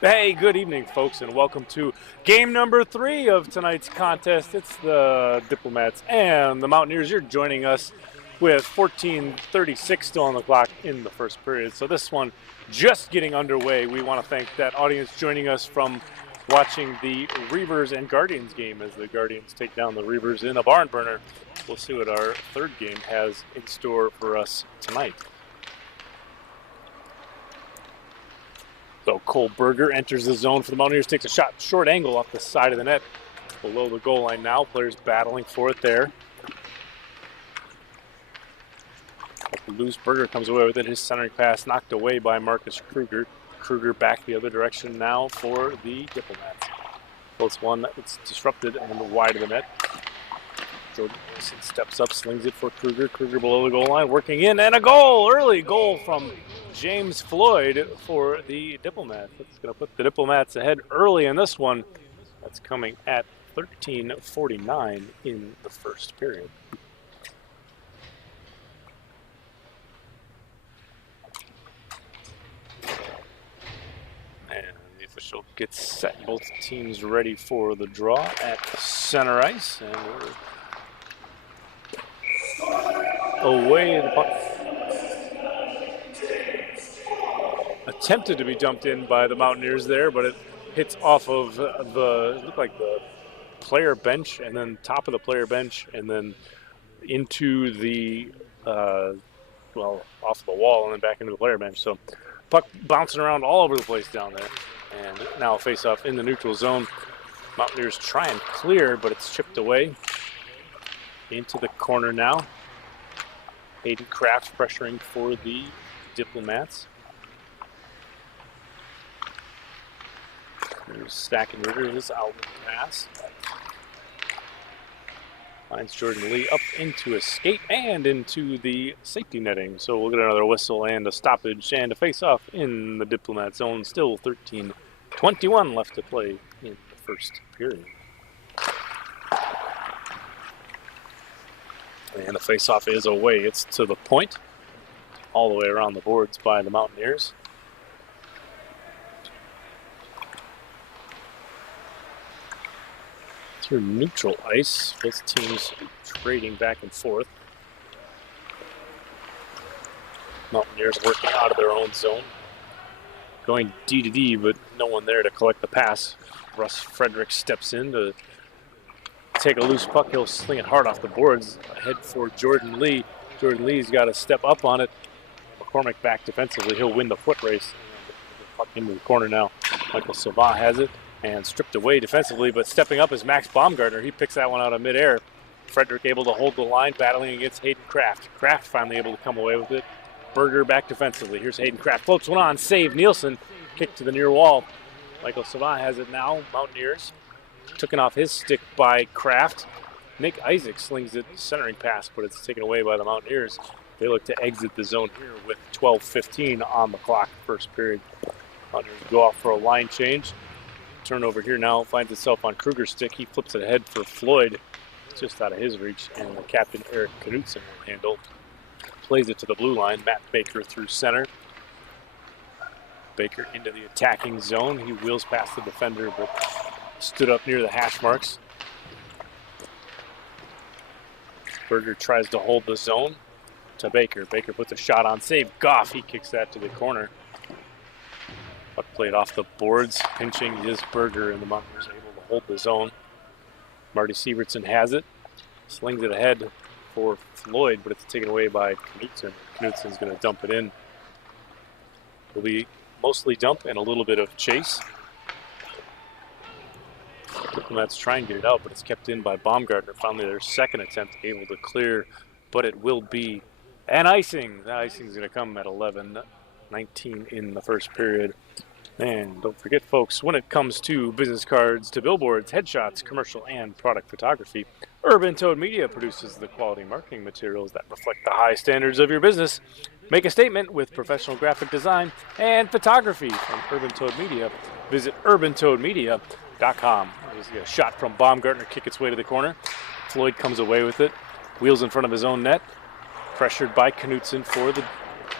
Hey, good evening, folks, and welcome to game number 3 of tonight's contest. It's the Diplomats and the Mountaineers. You're joining us with 14:36 still on the clock in the first period. So this one just getting underway. We want to thank that audience joining us from watching the Reavers and Guardians game as the Guardians take down the Reavers in a barn burner. We'll see what our third game has in store for us tonight. So Cole Berger enters the zone for the Mountaineers, takes a shot short angle off the side of the net. Below the goal line now, players battling for it there. Loose Berger comes away with it. His centering pass knocked away by Marcus Kruger. Kruger back the other direction now for the Diplomats. Close one, it's disrupted and wide of the net. Jordan Wilson steps up, slings it for Kruger. Kruger below the goal line, working in, and a goal! Early goal from James Floyd for the Diplomats. That's going to put the Diplomats ahead early in this one. That's coming at 13:49 in the first period. And the official gets set. Both teams ready for the draw at center ice. And we're away. The puck attempted to be dumped in by the Mountaineers there, but it hits off of it looked like the player bench, and then top of the player bench, and then into the off the wall, and then back into the player bench. So puck bouncing around all over the place down there, and now a face-off in the neutral zone. Mountaineers try and clear, but it's chipped away into the corner now. Hayden Kraft pressuring for the Diplomats. There's Stackenritter, his outlet pass. Finds Jordan Lee up into a skate and into the safety netting. So we'll get another whistle and a stoppage and a face-off in the Diplomat zone. Still 13:21 left to play in the first period. And the face-off is away. It's to the point, all the way around the boards by the Mountaineers. Through neutral ice, both teams trading back and forth. Mountaineers working out of their own zone. Going D to D, but no one there to collect the pass. Russ Frederick steps in to take a loose puck. He'll sling it hard off the boards. Ahead for Jordan Lee. Jordan Lee's got to step up on it. McCormick back defensively. He'll win the foot race. Puck into the corner now. Michael Savant has it. And stripped away defensively, but stepping up is Max Baumgartner. He picks that one out of midair. Frederick able to hold the line, battling against Hayden Kraft. Kraft finally able to come away with it. Berger back defensively. Here's Hayden Kraft. Floats one on, save Nielsen. Kick to the near wall. Michael Savant has it now. Mountaineers. Taken off his stick by Kraft. Nick Isaac slings it, centering pass, but it's taken away by the Mountaineers. They look to exit the zone here with 12:15 on the clock, first period. Mountaineers go off for a line change. Turnover here now finds itself on Kruger's stick. He flips it ahead for Floyd, just out of his reach, and the captain Eric Knudsen will handle. Plays it to the blue line. Matt Baker through center. Baker into the attacking zone. He wheels past the defender, but stood up near the hash marks. Berger tries to hold the zone to Baker. Baker puts a shot on save. Goff, he kicks that to the corner. Puck played off the boards, pinching his Berger, and the Mountaineers able to hold the zone. Marty Sievertson has it, slings it ahead for Floyd, but it's taken away by Knudsen. Knudsen's going to dump it in. It'll be mostly dump and a little bit of chase. Diplomats try and get it out, but it's kept in by Baumgartner. Finally, their second attempt able to clear, but it will be an icing. The icing's going to come at 11:19 in the first period. And don't forget, folks, when it comes to business cards, to billboards, headshots, commercial, and product photography, Urban Toad Media produces the quality marketing materials that reflect the high standards of your business. Make a statement with professional graphic design and photography from Urban Toad Media. Visit urbantoadmedia.com. There's a shot from Baumgartner, kick its way to the corner. Floyd comes away with it, wheels in front of his own net. Pressured by Knudsen for the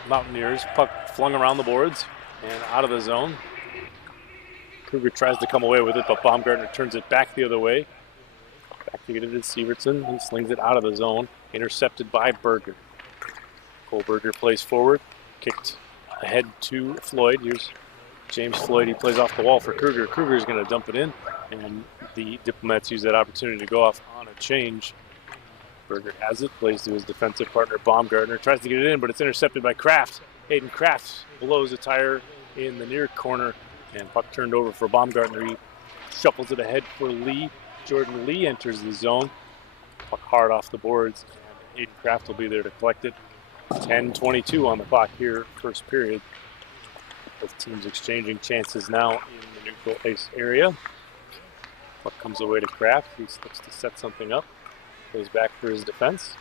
Mountaineers. Puck flung around the boards and out of the zone. Kruger tries to come away with it, but Baumgartner turns it back the other way. Back to get it to Sievertson. He slings it out of the zone. Intercepted by Berger. Cole Berger plays forward. Kicked ahead to Floyd. Here's James Floyd. He plays off the wall for Kruger. Kruger's going to dump it in, and the Diplomats use that opportunity to go off on a change. Berger has it. Plays to his defensive partner, Baumgartner. Tries to get it in, but it's intercepted by Kraft. Hayden Kraft blows a tire in the near corner, and puck turned over for Baumgartner. He shuffles it ahead for Lee. Jordan Lee enters the zone. Puck hard off the boards, and Hayden Kraft will be there to collect it. 10:22 on the clock here, first period. Both teams exchanging chances now in the neutral ice area. Puck comes away to Kraft. He looks to set something up. Plays back for his defense.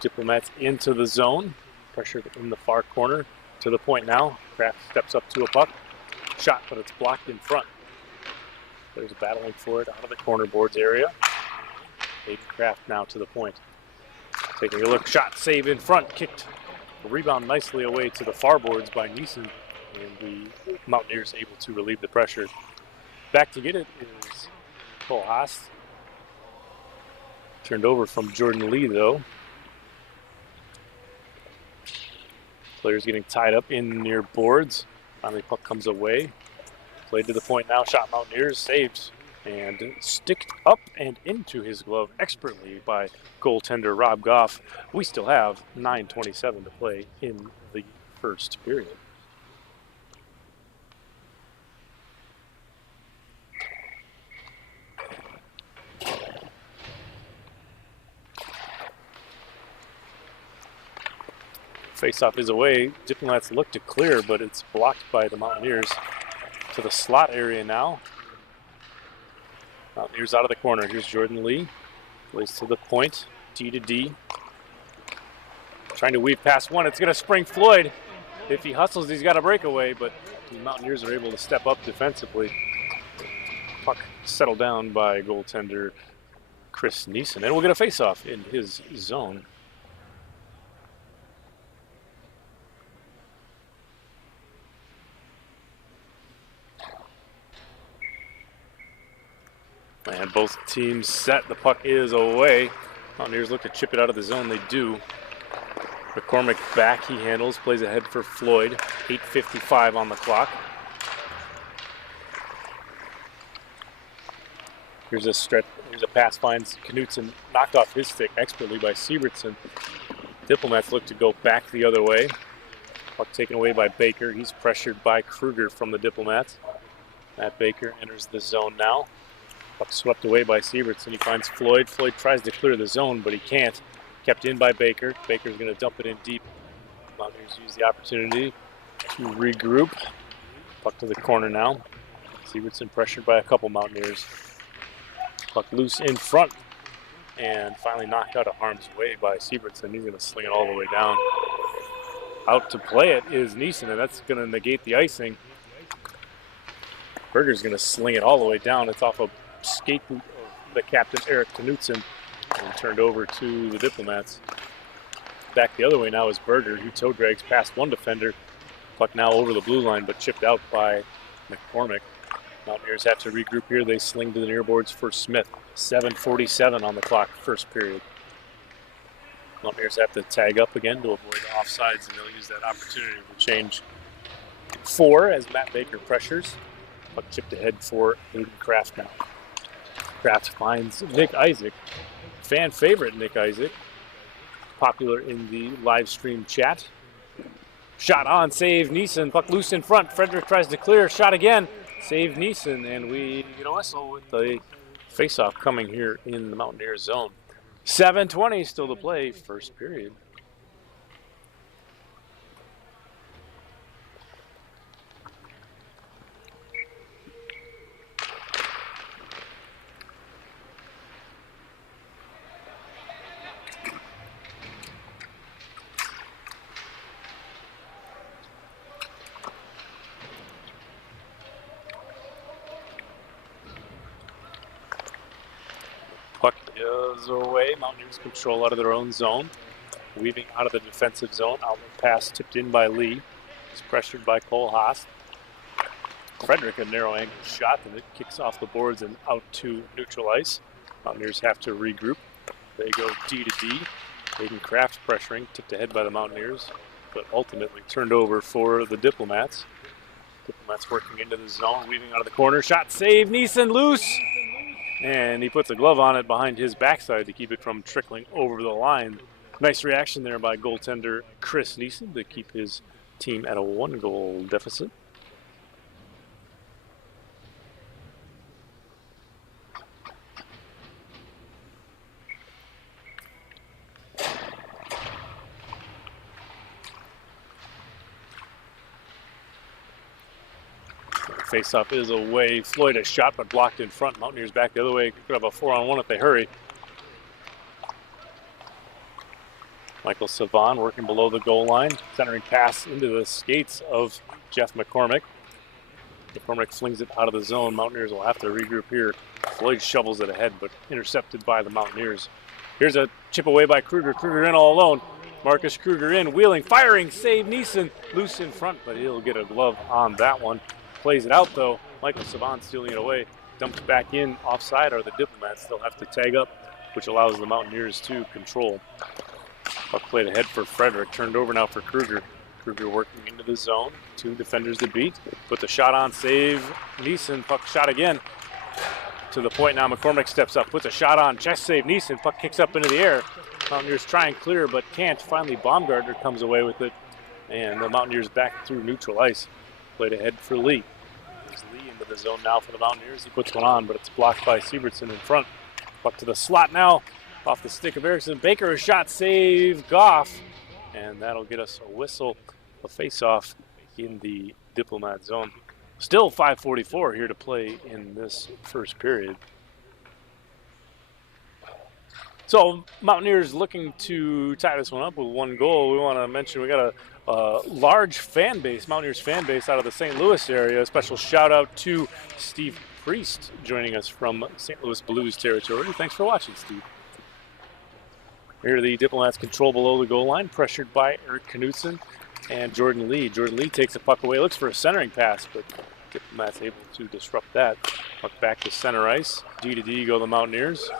Diplomats into the zone. Pressured in the far corner. To the point now. Kraft steps up to a puck. Shot, but it's blocked in front. There's battling for it out of the corner boards area. Hayden Kraft now to the point. Taking a look. Shot, save in front. Kicked. Rebound nicely away to the far boards by Neeson. And the Mountaineers able to relieve the pressure. Back to get it is Cole Haas. Turned over from Jordan Lee, though. Players getting tied up in near boards. Finally, puck comes away. Played to the point now. Shot Mountaineers. Saved and sticked up and into his glove expertly by goaltender Rob Goff. We still have 9:27 to play in the first period. Face-off is away. Diplomats look to clear, but it's blocked by the Mountaineers. To the slot area now. Mountaineers out of the corner. Here's Jordan Lee. Plays to the point. D to D. Trying to weave past one. It's going to spring Floyd. If he hustles, he's got a breakaway, but the Mountaineers are able to step up defensively. Puck settled down by goaltender Chris Neeson. And we'll get a face-off in his zone. And both teams set. The puck is away. Mountaineers look to chip it out of the zone. They do. McCormick back. He handles. Plays ahead for Floyd. 8:55 on the clock. Here's a stretch. Here's a pass. Finds Knutson. Knocked off his stick expertly by Sievertson. Diplomats look to go back the other way. Puck taken away by Baker. He's pressured by Kruger from the Diplomats. Matt Baker enters the zone now. Puck swept away by Sievertson. He finds Floyd. Floyd tries to clear the zone, but he can't. Kept in by Baker. Baker's going to dump it in deep. Mountaineers use the opportunity to regroup. Puck to the corner now. Sievertson pressured by a couple Mountaineers. Puck loose in front. And finally knocked out of harm's way by Sievertson. He's going to sling it all the way down. Out to play it is Neeson, and that's going to negate the icing. Berger's going to sling it all the way down. It's off a skate of the captain, Eric Knutson, and turned over to the Diplomats. Back the other way now is Berger, who toe drags past one defender. Puck now over the blue line, but chipped out by McCormick. Mountaineers have to regroup here. They sling to the near boards for Smith. 7:47 on the clock, first period. Mountaineers have to tag up again to avoid the offsides, and they'll use that opportunity to change 4 as Matt Baker pressures. Puck chipped ahead for Hayden Kraft now. Kraft finds Nick Isaac. Fan favorite Nick Isaac. Popular in the live stream chat. Shot on, save Neeson. Puck loose in front. Frederick tries to clear. Shot again. Save Neeson. And we get a whistle with the face-off coming here in the Mountaineers zone. 7:20 still to play, first period. Puck is away. Mountaineers control out of their own zone. Weaving out of the defensive zone. Outlet pass tipped in by Lee. He's pressured by Cole Haas. Frederick a narrow angle shot, and it kicks off the boards and out to neutral ice. Mountaineers have to regroup. They go D to D. Hayden Kraft pressuring, tipped ahead by the Mountaineers, but ultimately turned over for the Diplomats. Diplomats working into the zone, weaving out of the corner. Shot save, Neeson loose! And he puts a glove on it behind his backside to keep it from trickling over the line. Nice reaction there by goaltender Chris Neeson to keep his team at a 1-goal deficit. Face-off is away. Floyd a shot, but blocked in front. Mountaineers back the other way. Could have a 4-on-1 if they hurry. Michael Savan working below the goal line. Centering pass into the skates of Jeff McCormick. McCormick flings it out of the zone. Mountaineers will have to regroup here. Floyd shovels it ahead, but intercepted by the Mountaineers. Here's a chip away by Kruger. Kruger in all alone. Marcus Kruger in, wheeling, firing, save Neeson. Loose in front, but he'll get a glove on that one. Plays it out though. Michael Saban stealing it away. Dumped back in offside, or the Diplomats still have to tag up, which allows the Mountaineers to control. Puck played ahead for Frederick. Turned over now for Kruger. Kruger working into the zone. 2 defenders to beat. Put the shot on, save Neeson. Puck shot again. To the point now, McCormick steps up, puts a shot on, chest save Neeson. Puck kicks up into the air. Mountaineers try and clear, but can't. Finally, Baumgartner comes away with it. And the Mountaineers back through neutral ice. Played ahead for Lee. There's Lee into the zone now for the Mountaineers. He puts one on, but it's blocked by Siebertson in front. Puck to the slot now. Off the stick of Erickson. Baker, a shot, save Goff. And that'll get us a whistle, a face-off in the Diplomat zone. Still 5:44 here to play in this first period. So Mountaineers looking to tie this one up with 1 goal. We want to mention we got a large fan base, Mountaineers fan base out of the St. Louis area. A special shout out to Steve Priest joining us from St. Louis Blues territory. Thanks for watching, Steve. Here the Diplomats control below the goal line, pressured by Eric Knudsen and Jordan Lee. Jordan Lee takes a puck away, looks for a centering pass, but Diplomats able to disrupt that. Puck back to center ice. D to D go the Mountaineers.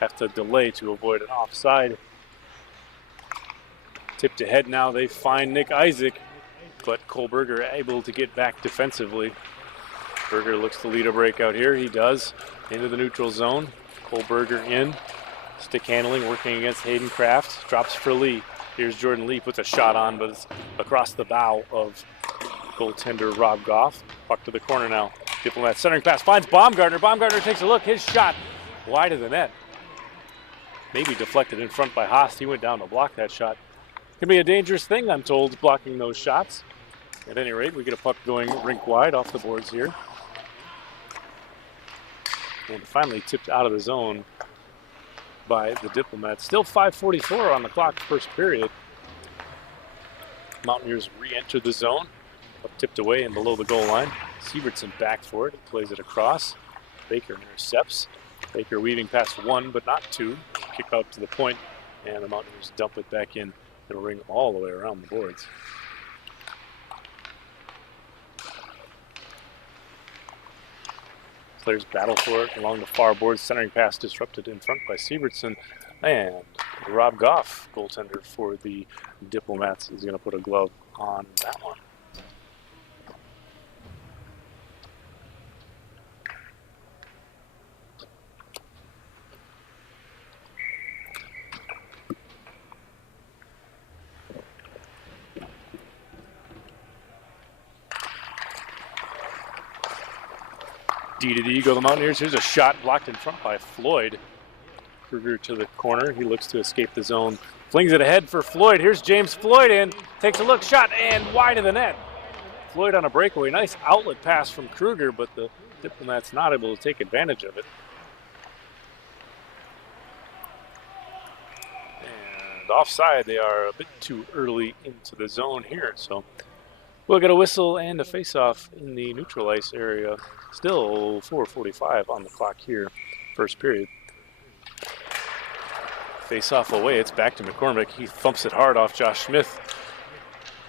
Have to delay to avoid an offside. Tipped ahead now, they find Nick Isaac, but Kohlberger able to get back defensively. Berger looks to lead a breakout here, he does. Into the neutral zone, Kohlberger in. Stick handling, working against Hayden Kraft, drops for Lee. Here's Jordan Lee, puts a shot on, but it's across the bow of goaltender Rob Goff. Puck to the corner now. Diplomat centering pass, finds Baumgartner. Baumgartner takes a look, his shot wide of the net. Maybe deflected in front by Haast. He went down to block that shot. Can be a dangerous thing, I'm told, blocking those shots. At any rate, we get a puck going rink wide off the boards here. And finally tipped out of the zone by the Diplomats. Still 5:44 on the clock, first period. Mountaineers re-enter the zone. Puck tipped away and below the goal line. Siebertson back for it, plays it across. Baker intercepts. Baker weaving past 1, but not 2. Kick out to the point, and the Mountaineers dump it back in. It'll ring all the way around the boards. Players battle for it along the far boards. Centering pass disrupted in front by Siebertson. And Rob Goff, goaltender for the Diplomats, is going to put a glove on that one. D to D go the Mountaineers. Here's a shot blocked in front by Floyd. Kruger to the corner. He looks to escape the zone. Flings it ahead for Floyd. Here's James Floyd in. Takes a look, shot, and wide of the net. Floyd on a breakaway. Nice outlet pass from Kruger, but the Diplomats not able to take advantage of it. And offside, they are a bit too early into the zone here, so we'll get a whistle and a face-off in the neutral ice area. Still 4:45 on the clock here, first period. Face-off away, it's back to McCormick. He thumps it hard off Josh Smith.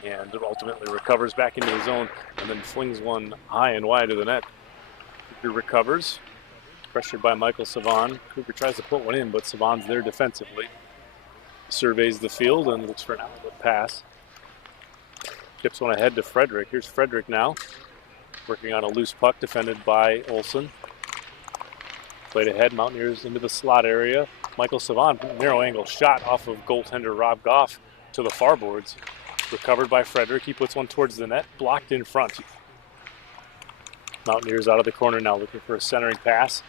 and ultimately recovers back into the zone and then flings one high and wide of the net. Cougar recovers, pressured by Michael Savan. Cougar tries to put one in, but Savan's there defensively. Surveys the field and looks for an outlet pass. Tips one ahead to Frederick. Here's Frederick now, working on a loose puck defended by Olsen. Played ahead, Mountaineers into the slot area. Michael Savan, narrow angle shot off of goaltender Rob Goff to the far boards. Recovered by Frederick. He puts one towards the net, blocked in front. Mountaineers out of the corner now looking for a centering pass.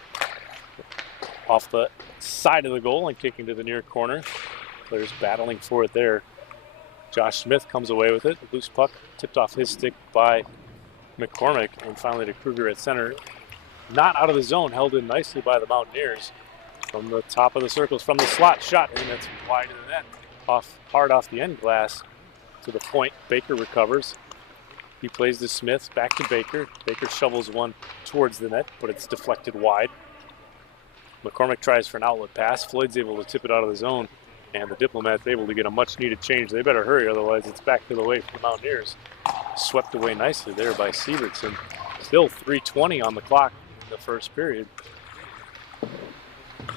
Off the side of the goal and kicking to the near corner. Players battling for it there. Josh Smith comes away with it. Loose puck tipped off his stick by McCormick, and finally to Kruger at center. Not out of the zone, held in nicely by the Mountaineers. From the top of the circles, from the slot, shot, and that's wide of the net. Hard off the end glass to the point. Baker recovers. He plays to Smith, back to Baker. Baker shovels one towards the net, but it's deflected wide. McCormick tries for an outlet pass. Floyd's able to tip it out of the zone, and the Diplomats able to get a much-needed change. They better hurry, otherwise it's back to the way for the Mountaineers. Swept away nicely there by Sievertson. Still 3:20 on the clock in the first period.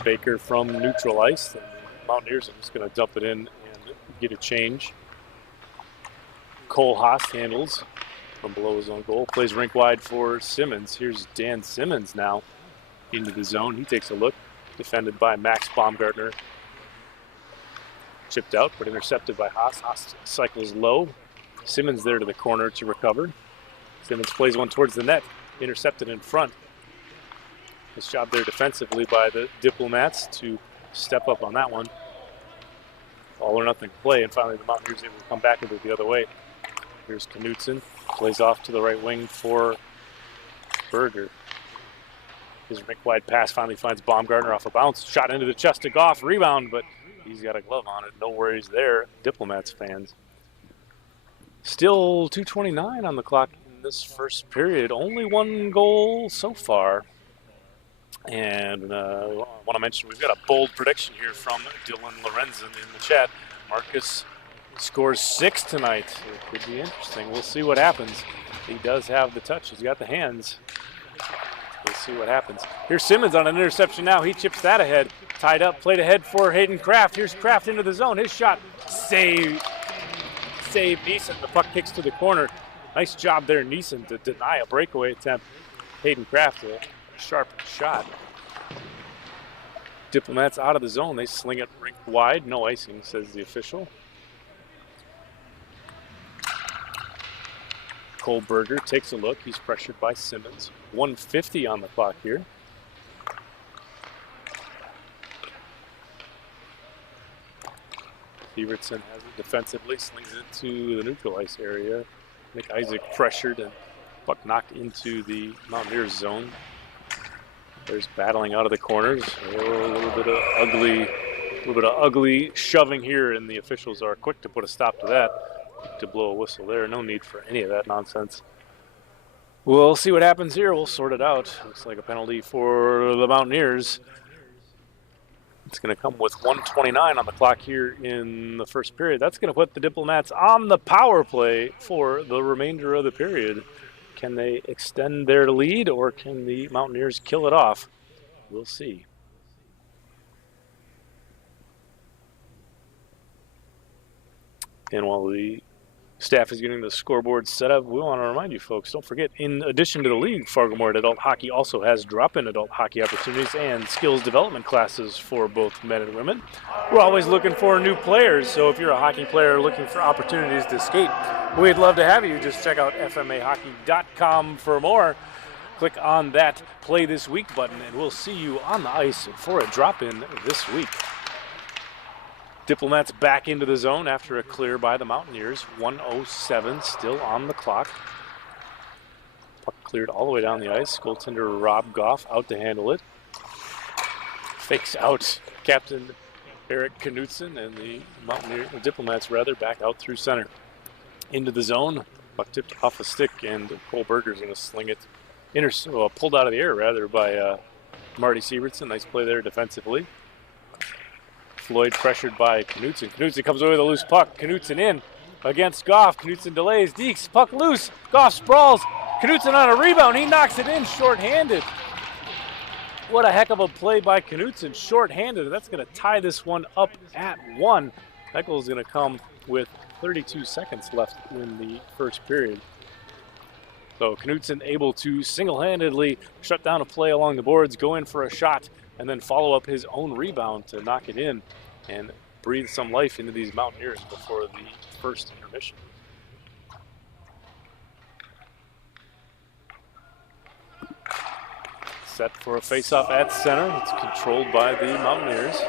Baker from neutral ice. The Mountaineers are just going to dump it in and get a change. Cole Haas handles from below his own goal. Plays rink wide for Simmons. Here's Dan Simmons now into the zone. He takes a look. Defended by Max Baumgartner. Chipped out, but intercepted by Haas. Haas cycles low. Simmons there to the corner to recover. Simmons plays one towards the net. Intercepted in front. Nice job there defensively by the Diplomats to step up on that one. All or nothing play, and finally the Mountaineers able to come back into it the other way. Here's Knutson. Plays off to the right wing for Berger. His rink wide pass finally finds Baumgartner off a bounce. Shot into the chest to Goff. Rebound, but he's got a glove on it. No worries there, Diplomats fans. Still 2:29 on the clock in this first period. Only one goal so far. And I want to mention we've got a bold prediction here from Dylan Lorenzen in the chat. Marcus scores 6 tonight. It could be interesting. We'll see what happens. He does have the touch. He's got the hands. We'll see what happens. Here's Simmons on an interception now. He chips that ahead. Tied up, played ahead for Hayden Kraft. Here's Kraft into the zone. His shot saved Neeson. The puck kicks to the corner. Nice job there, Neeson, to deny a breakaway attempt. Hayden Kraft, a sharp shot. Diplomats out of the zone. They sling it rink wide. No icing, says the official. Cole Berger takes a look. He's pressured by Simmons. 1:50 on the clock here. Sievertson has it defensively, slings it to the neutral ice area. Nick Isaac pressured and puck knocked into the Mountaineers zone. There's battling out of the corners. A little bit of ugly shoving here, and the officials are quick to put a stop to that, to blow a whistle there. No need for any of that nonsense. We'll see what happens here. We'll sort it out. Looks like a penalty for the Mountaineers. It's going to come with 1:29 on the clock here in the first period. That's going to put the Diplomats on the power play for the remainder of the period. Can they extend their lead, or can the Mountaineers kill it off? We'll see. And while the staff is getting the scoreboard set up, we want to remind you folks, don't forget, in addition to the league, Fargo-Moorhead Adult Hockey also has drop-in adult hockey opportunities and skills development classes for both men and women. We're always looking for new players, so if you're a hockey player looking for opportunities to skate, we'd love to have you. Just check out fmahockey.com for more. Click on that Play This Week button, and we'll see you on the ice for a drop-in this week. Diplomats back into the zone after a clear by the Mountaineers. 1:07 still on the clock. Puck cleared all the way down the ice. Goaltender Rob Goff out to handle it. Fakes out Captain Eric Knutson, and the Diplomats back out through center. Into the zone. Puck tipped off a stick, and Cole Berger's going to sling it. Pulled out of the air by Marty Sievertson. Nice play there defensively. Floyd pressured by Knutson. Knutson comes away with a loose puck. Knutson in. against Goff. Knutson delays. Deeks, puck loose. Goff sprawls. Knutson on a rebound. He knocks it in shorthanded. What a heck of a play by Knutson, shorthanded. That's going to tie this one up at 1. That goal is going to come with 32 seconds left in the first period. So Knutson able to single-handedly shut down a play along the boards, go in for a shot, and then follow up his own rebound to knock it in and breathe some life into these Mountaineers before the first intermission. Set for a face-off at center. It's controlled by the Mountaineers.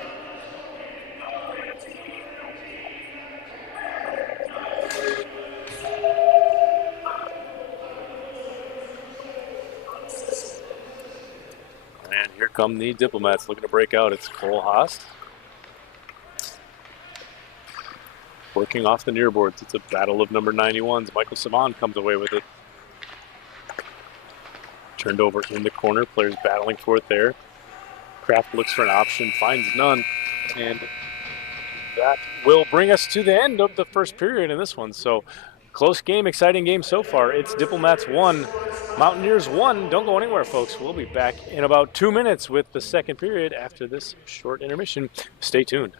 And here come the Diplomats looking to break out. It's Cole Haast. Working off the near boards. It's a battle of number 91s. Michael Savon comes away with it. Turned over in the corner. Players battling for it there. Kraft looks for an option, finds none. And that will bring us to the end of the first period in this one. So close game, exciting game so far. It's Diplomats 1, Mountaineers 1. Don't go anywhere, folks. We'll be back in about 2 minutes with the second period after this short intermission. Stay tuned.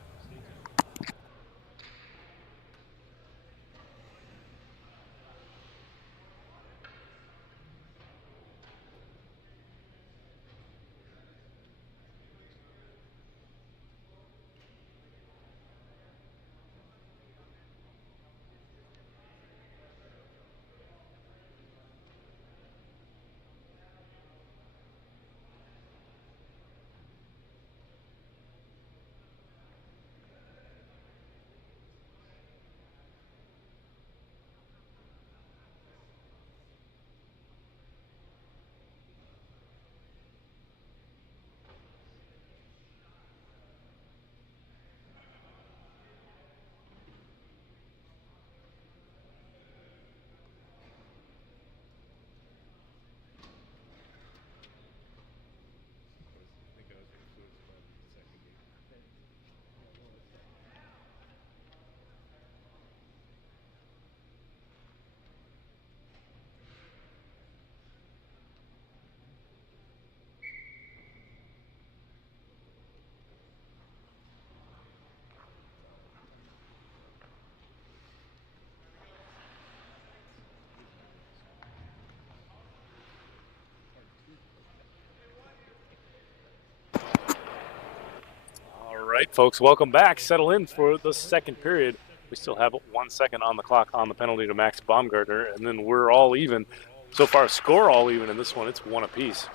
All right, folks, welcome back. Settle in for the second period. We still have 1 second on the clock on the penalty to Max Baumgartner, and then we're all even. So far, score all even in this one. It's 1 apiece.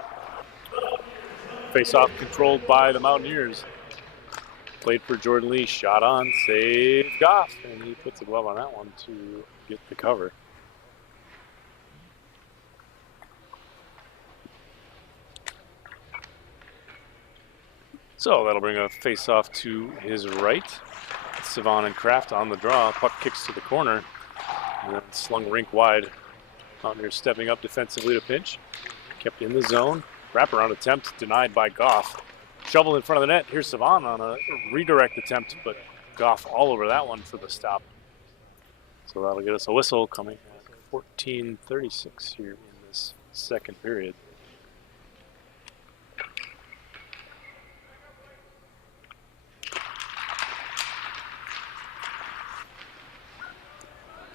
Face-off controlled by the Mountaineers. Played for Jordan Lee, shot on, saved Goff, and he puts a glove on that one to get the cover. So that'll bring a face-off to his right. Savon and Kraft on the draw. Puck kicks to the corner and then slung rink wide. Mountaineers stepping up defensively to pinch. Kept in the zone. Wraparound attempt denied by Goff. Shovel in front of the net. Here's Savon on a redirect attempt, but Goff all over that one for the stop. So that'll get us a whistle coming at 14:36 here in this second period.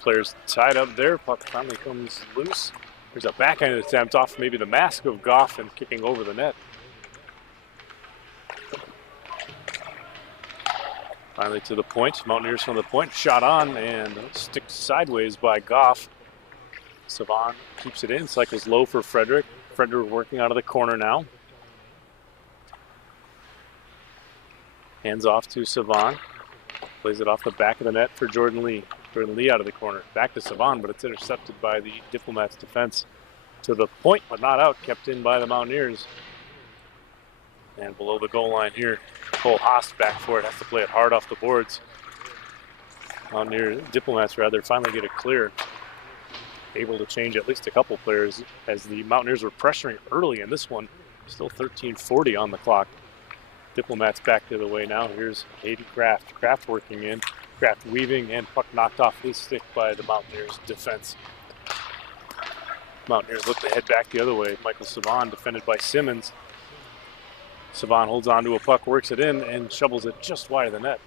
Players tied up there. Puck finally comes loose. There's a backhand attempt off maybe the mask of Goff and kicking over the net. Finally to the point. Mountaineers from the point. Shot on and sticked sideways by Goff. Savon keeps it in. Cycles low for Frederick. Frederick working out of the corner now. Hands off to Savon. Plays it off the back of the net for Jordan Lee. Jordan Lee out of the corner. Back to Savon, but it's intercepted by the Diplomats defense. To the point, but not out. Kept in by the Mountaineers. And below the goal line here, Cole Haast back for it. Has to play it hard off the boards. Diplomats rather, finally get it clear. Able to change at least a couple players as the Mountaineers were pressuring early in this one. Still 13:40 on the clock. Diplomats back the other way now. Here's Hayden Kraft. Kraft working in. Kraft weaving, and puck knocked off his stick by the Mountaineers defense. Mountaineers look to head back the other way. Michael Savan defended by Simmons. Savan holds on to a puck, works it in, and shovels it just wide of the net.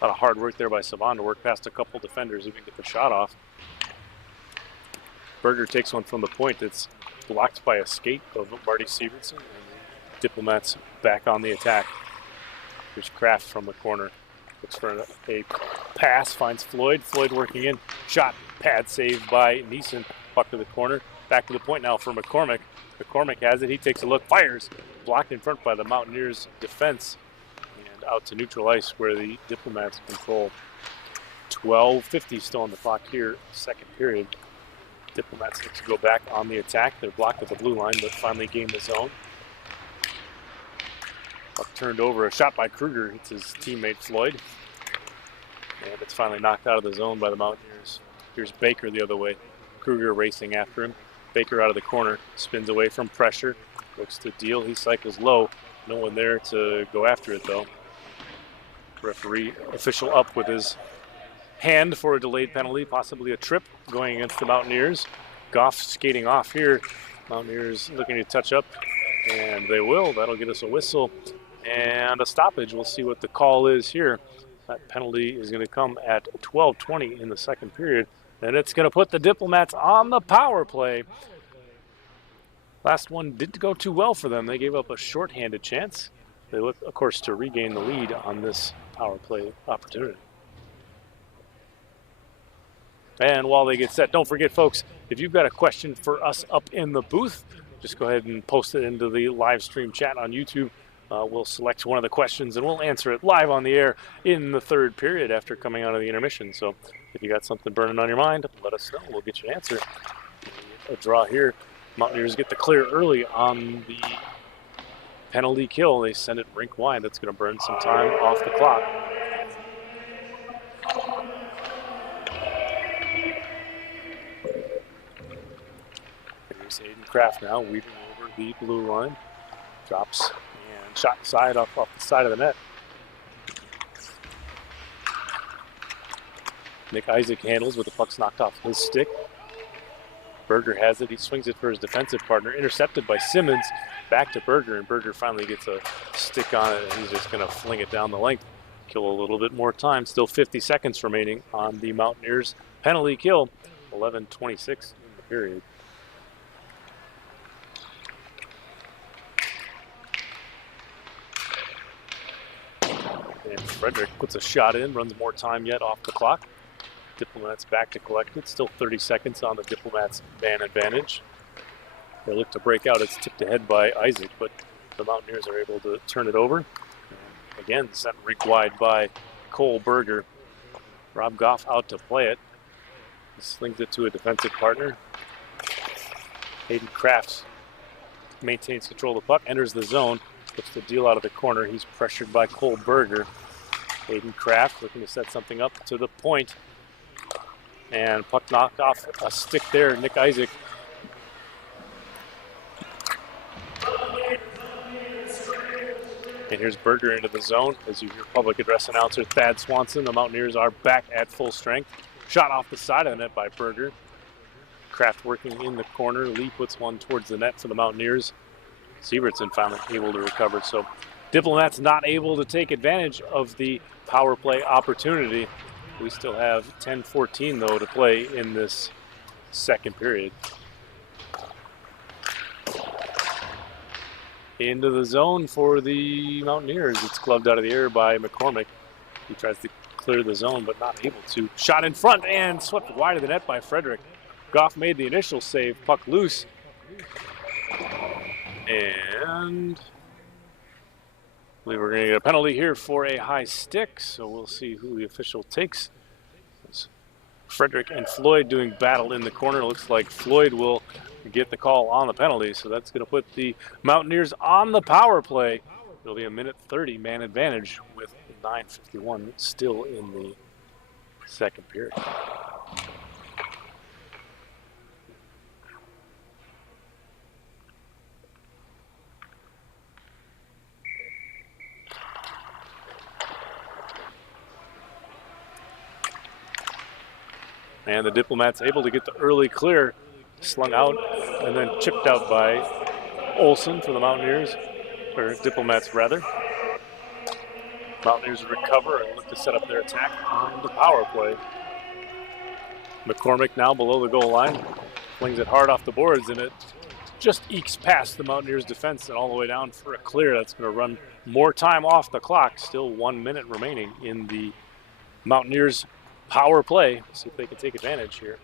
A lot of hard work there by Savan to work past a couple defenders, even get the shot off. Berger takes one from the point. It's blocked by a skate of Marty Sievertson, and the Diplomats back on the attack. Here's Kraft from the corner. Looks for a pass, finds Floyd. Floyd working in. Shot, pad saved by Neeson. Puck to the corner. Back to the point now for McCormick. McCormick has it. He takes a look, fires. Blocked in front by the Mountaineers defense. And out to neutral ice where the Diplomats control. 12:50 still on the clock here, second period. Diplomats look to go back on the attack. They're blocked at the blue line, but finally gain the zone. Puck turned over, a shot by Kruger. It's his teammate Floyd. And it's finally knocked out of the zone by the Mountaineers. Here's Baker the other way. Kruger racing after him. Baker out of the corner, spins away from pressure. Looks to deal, he cycles low. No one there to go after it though. Referee official up with his hand for a delayed penalty, possibly a trip going against the Mountaineers. Goff skating off here. Mountaineers looking to touch up, and they will. That'll get us a whistle and a stoppage. We'll see what the call is here. That penalty is going to come at 12:20 in the second period, and it's going to put the Diplomats on the power play. Last one didn't go too well for them. They gave up a shorthanded chance. They look, of course, to regain the lead on this power play opportunity. And while they get set, don't forget, folks, if you've got a question for us up in the booth, just go ahead and post it into the live stream chat on YouTube. We'll select one of the questions and we'll answer it live on the air in the third period after coming out of the intermission. So if you got something burning on your mind, let us know. We'll get you an answer. A draw here. Mountaineers get the clear early on the penalty kill. They send it rink wide. That's going to burn some time off the clock. Here's Aiden Kraft now weaving over the blue line. Drops and shot side off the side of the net. Nick Isaac handles with the puck's knocked off his stick. Berger has it. He swings it for his defensive partner. Intercepted by Simmons. Back to Berger, and Berger finally gets a stick on it, and he's just going to fling it down the length. Kill a little bit more time. Still 50 seconds remaining on the Mountaineers penalty kill. 11:26 in the period. And Frederick puts a shot in, runs more time yet off the clock. Diplomats back to collect it. Still 30 seconds on the Diplomats' man advantage. They look to break out. It's tipped ahead by Isaac, but the Mountaineers are able to turn it over. And again, sent rink wide by Cole Berger. Rob Goff out to play it. He slings it to a defensive partner. Hayden Kraft maintains control of the puck, enters the zone, puts the deal out of the corner. He's pressured by Cole Berger. Hayden Kraft looking to set something up to the point. And puck knocked off a stick there. Nick Isaac. And here's Berger into the zone. As you hear public address announcer Thad Swanson, the Mountaineers are back at full strength. Shot off the side of the net by Berger. Kraft working in the corner. Lee puts one towards the net for the Mountaineers. Sievertson finally able to recover. So Diplomats not able to take advantage of the power play opportunity. We still have 10:14 though to play in this second period. Into the zone for the Mountaineers. It's gloved out of the air by McCormick. He tries to clear the zone, but not able to. Shot in front and swept wide of the net by Frederick. Goff made the initial save. Puck loose. And I believe we're going to get a penalty here for a high stick, so we'll see who the official takes. It's Frederick and Floyd doing battle in the corner. Looks like Floyd will get the call on the penalty, so that's going to put the Mountaineers on the power play. It'll be a minute 30 man advantage with 9:51 still in the second period. And the Diplomats able to get the early clear, slung out and then chipped out by Olsen for the Mountaineers, or Diplomats rather. Mountaineers recover and look to set up their attack on the power play. McCormick now below the goal line, flings it hard off the boards, and it just ekes past the Mountaineers defense and all the way down for a clear. That's going to run more time off the clock. Still 1 minute remaining in the Mountaineers power play. See if they can take advantage here.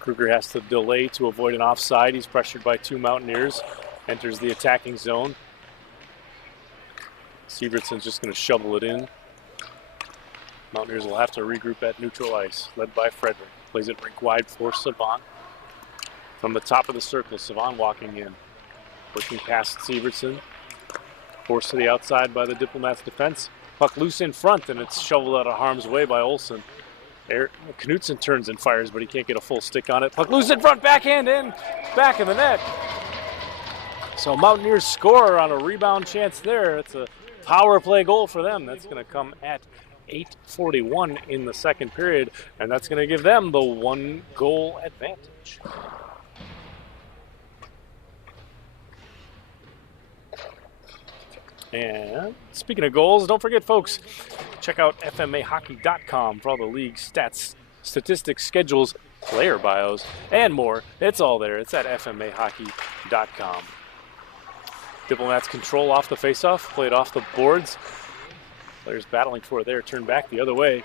Kruger has to delay to avoid an offside. He's pressured by 2 Mountaineers. Enters the attacking zone. Sievertson's just going to shovel it in. Mountaineers will have to regroup at neutral ice, led by Frederick. Plays it rink wide for Savant. From the top of the circle, Savant walking in. Working past Sievertson. Forced to the outside by the Diplomats defense. Puck loose in front, and it's shoveled out of harm's way by Olsen. Knutson turns and fires, but he can't get a full stick on it. Puck loose in front, backhand in, back of the net. So Mountaineers score on a rebound chance there. It's a power play goal for them. That's going to come at 8:41 in the second period, and that's going to give them the 1-goal advantage. And speaking of goals, don't forget, folks, check out FMAhockey.com for all the league stats, statistics, schedules, player bios, and more. It's all there. It's at FMAhockey.com. Diplomats control off the faceoff, played off the boards. Players battling for it there, turned back the other way.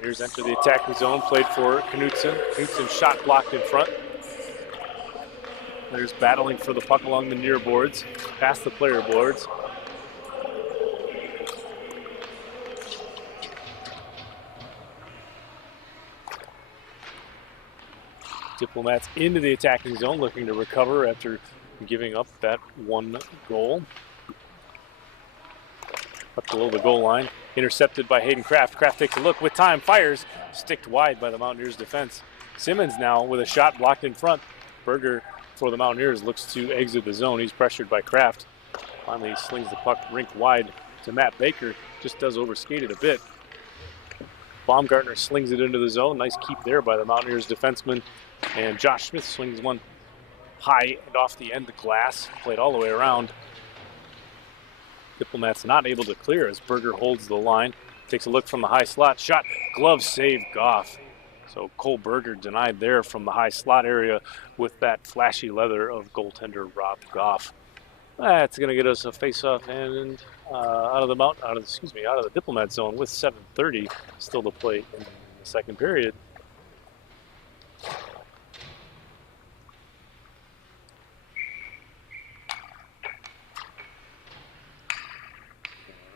Here's enter the attacking zone, played for Knutson. Knutson shot blocked in front. Players battling for the puck along the near boards, past the player boards. Diplomats into the attacking zone, looking to recover after giving up that 1 goal. Up below the goal line, intercepted by Hayden Kraft. Kraft takes a look with time, fires, sticked wide by the Mountaineers defense. Simmons now with a shot blocked in front. Berger for the Mountaineers looks to exit the zone. He's pressured by Kraft. Finally he slings the puck rink wide to Matt Baker. Just does overskate it a bit. Baumgartner slings it into the zone. Nice keep there by the Mountaineers defenseman. And Josh Smith swings one high and off the end of the glass. Played all the way around. Diplomats not able to clear as Berger holds the line. Takes a look from the high slot. Shot, glove save, Goff. So Cole Berger denied there from the high slot area with that flashy leather of goaltender Rob Goff. That's going to get us a face-off and out of the Diplomat zone with 7:30 still to play in the second period. All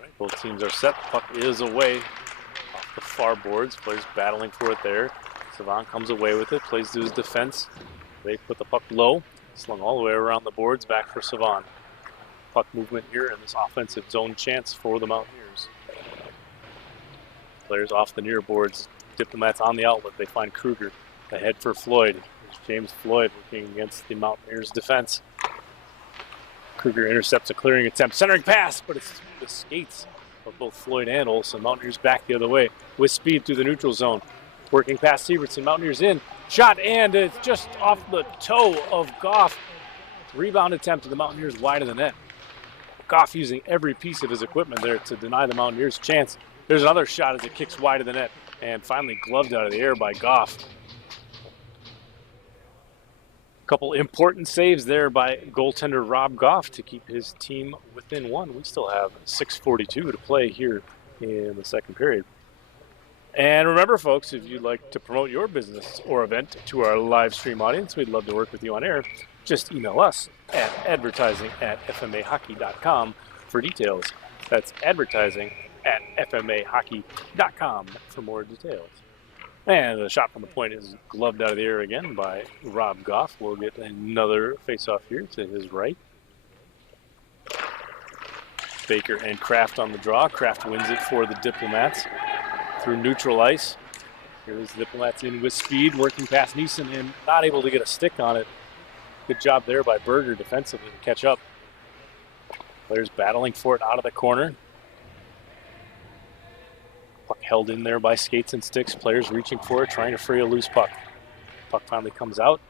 right, both teams are set. Puck is away off the far boards. Players battling for it there. Savant comes away with it, plays to his defense. They put the puck low, slung all the way around the boards, back for Savant. Puck movement here in this offensive zone chance for the Mountaineers. Players off the near boards. Diplomats on the outlet. They find Kruger ahead for Floyd. There's James Floyd working against the Mountaineers defense. Kruger intercepts a clearing attempt. Centering pass, but it's the skates of both Floyd and Olsen. Mountaineers back the other way with speed through the neutral zone. Working past Sievertson. Mountaineers in. Shot, and it's just off the toe of Goff. Rebound attempt to the Mountaineers wide of the net. Goff using every piece of his equipment there to deny the Mountaineers chance. There's another shot as it kicks wide of the net and finally gloved out of the air by Goff. A couple important saves there by goaltender Rob Goff to keep his team within one. We still have 6:42 to play here in the second period. And remember, folks, if you'd like to promote your business or event to our live stream audience, we'd love to work with you on air. Just email us at advertising@fmahockey.com for details. That's advertising@fmahockey.com for more details. And the shot from the point is gloved out of the air again by Rob Goff. We'll get another face-off here to his right. Baker and Kraft on the draw. Kraft wins it for the Diplomats through neutral ice. Here's the Diplomats in with speed, working past Neeson and not able to get a stick on it. Good job there by Berger defensively to catch up. Players battling for it out of the corner. Puck held in there by skates and sticks. Players reaching for it, trying to free a loose puck. Puck finally comes out.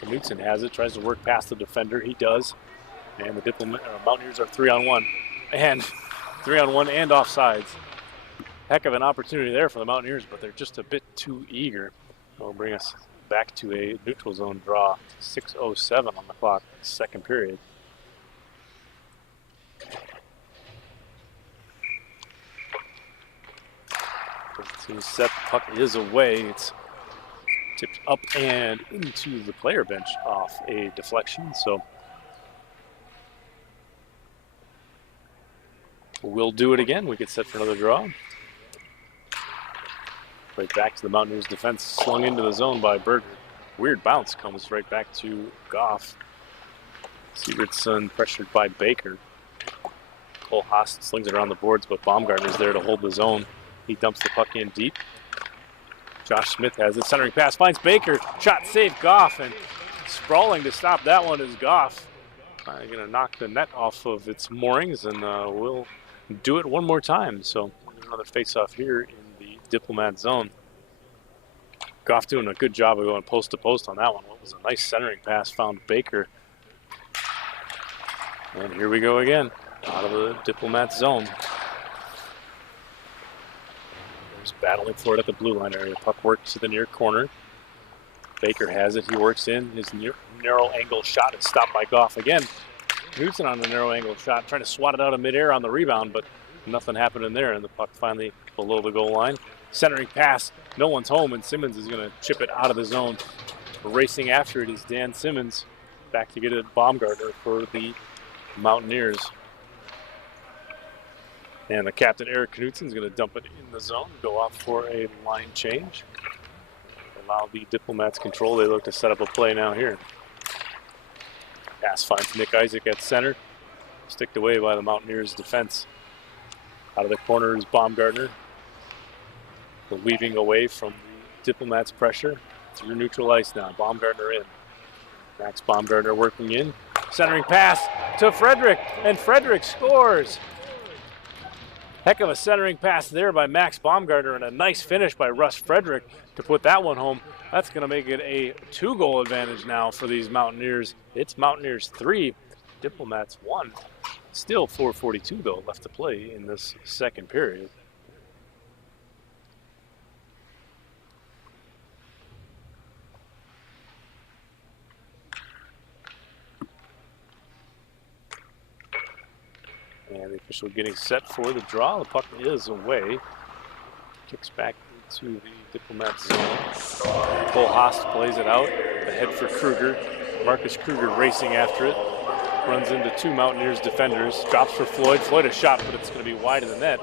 Knutson has it, tries to work past the defender. He does. And the Mountaineers are 3-on-1. And 3-on-1 and offsides. Heck of an opportunity there for the Mountaineers, but they're just a bit too eager. That'll bring us back to a neutral zone draw. 6:07 on the clock, second period. Set, puck is away. It's tipped up and into the player bench off a deflection. So we'll do it again. We get set for another draw. Right back to the Mountaineers defense, slung into the zone by Berger. Weird bounce comes right back to Goff. Sigurdsson pressured by Baker. Cole Haas slings it around the boards, but Baumgartner's there to hold the zone. He dumps the puck in deep. Josh Smith has it. Centering pass finds Baker. Shot saved Goff, and sprawling to stop that one is Goff. Going to knock the net off of its moorings, and we'll do it one more time. So another face-off here in the Diplomat zone. Goff doing a good job of going post to post on that one. What was a nice centering pass, found Baker. And here we go again, out of the Diplomat zone. There's battling for it at the blue line area. Puck works to the near corner. Baker has it. He works in. His narrow angle shot is stopped by Goff again. Knutson on the narrow angle shot, trying to swat it out of midair on the rebound, but nothing happened in there, and the puck finally below the goal line. Centering pass, no one's home, and Simmons is going to chip it out of the zone. Racing after it is Dan Simmons, back to get it Baumgartner for the Mountaineers. And the captain, Eric Knutson, is going to dump it in the zone, go off for a line change. Allow the Diplomats control. They look to set up a play now here. Pass finds Nick Isaac at center. Sticked away by the Mountaineers defense. Out of the corner is Baumgartner. Weaving away from the Diplomats' pressure through neutral ice now. Baumgartner in. Max Baumgartner working in. Centering pass to Frederick, and Frederick scores. Heck of a centering pass there by Max Baumgartner, and a nice finish by Russ Frederick to put that one home. That's going to make it a 2-goal advantage now for these Mountaineers. It's Mountaineers 3, Diplomats 1. Still 4:42 though left to play in this second period. And the official getting set for the draw. The puck is away. Kicks back into the Diplomat zone. Cole Haas plays it out. Ahead for Kruger. Marcus Kruger racing after it. Runs into two Mountaineers defenders. Drops for Floyd. Floyd a shot, but it's going to be wide of the net.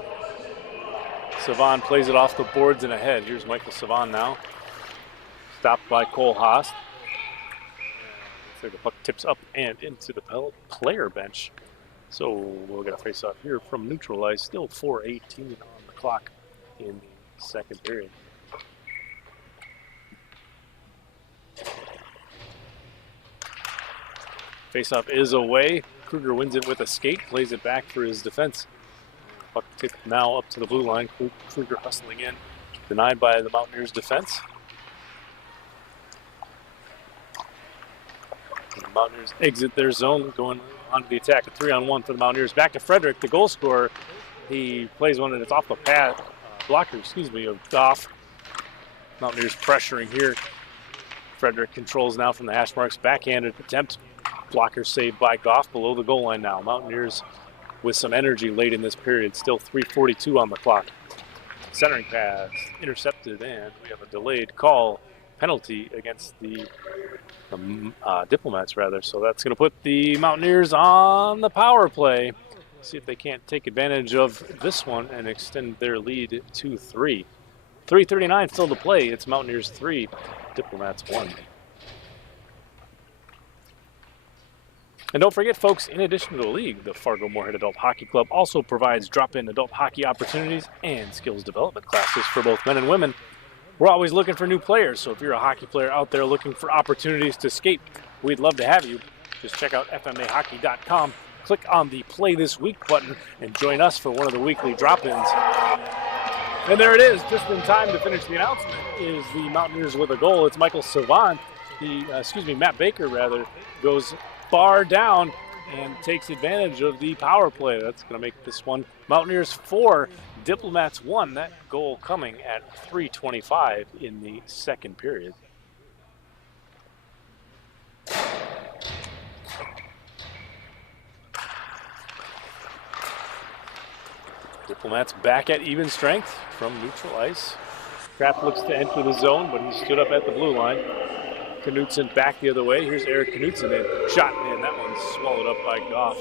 Savon plays it off the boards and ahead. Here's Michael Savon now. Stopped by Cole Haas. Looks like the puck tips up and into the player bench. So we'll get a face-off here from neutral ice. Still 4:18 on the clock in the second period. Face-off is away. Kruger wins it with a skate, plays it back for his defense. Puck tipped now up to the blue line. Kruger hustling in, denied by the Mountaineers defense. The Mountaineers exit their zone, going onto the attack. A 3-on-1 for the Mountaineers. Back to Frederick, the goal scorer. He plays one and it's off the pad. Blocker, of Goff. Mountaineers pressuring here. Frederick controls now from the hash marks. Backhanded attempt. Blocker saved by Goff below the goal line now. Mountaineers with some energy late in this period. Still 3:42 on the clock. Centering pass intercepted, and we have a delayed call penalty against the Diplomats rather. So that's going to put the Mountaineers on the power play. See if they can't take advantage of this one and extend their lead to 3. 3:39 still to play. It's Mountaineers 3, Diplomats 1. And don't forget, folks, in addition to the league, the Fargo-Moorhead Adult Hockey Club also provides drop-in adult hockey opportunities and skills development classes for both men and women. We're always looking for new players, so if you're a hockey player out there looking for opportunities to skate, we'd love to have you. Just check out fmahockey.com, click on the Play This Week button, and join us for one of the weekly drop-ins. And there it is, just in time to finish the announcement, is the Mountaineers with a goal. It's Michael Savant, Matt Baker rather, goes far down and takes advantage of the power play. That's going to make this one Mountaineers 4, Diplomats 1. That goal coming at 3:25 in the second period. Diplomats back at even strength from neutral ice. Kraft looks to enter the zone, but he stood up at the blue line. Knutson back the other way. Here's Eric Knutson in. Shot in. That one's swallowed up by Goff.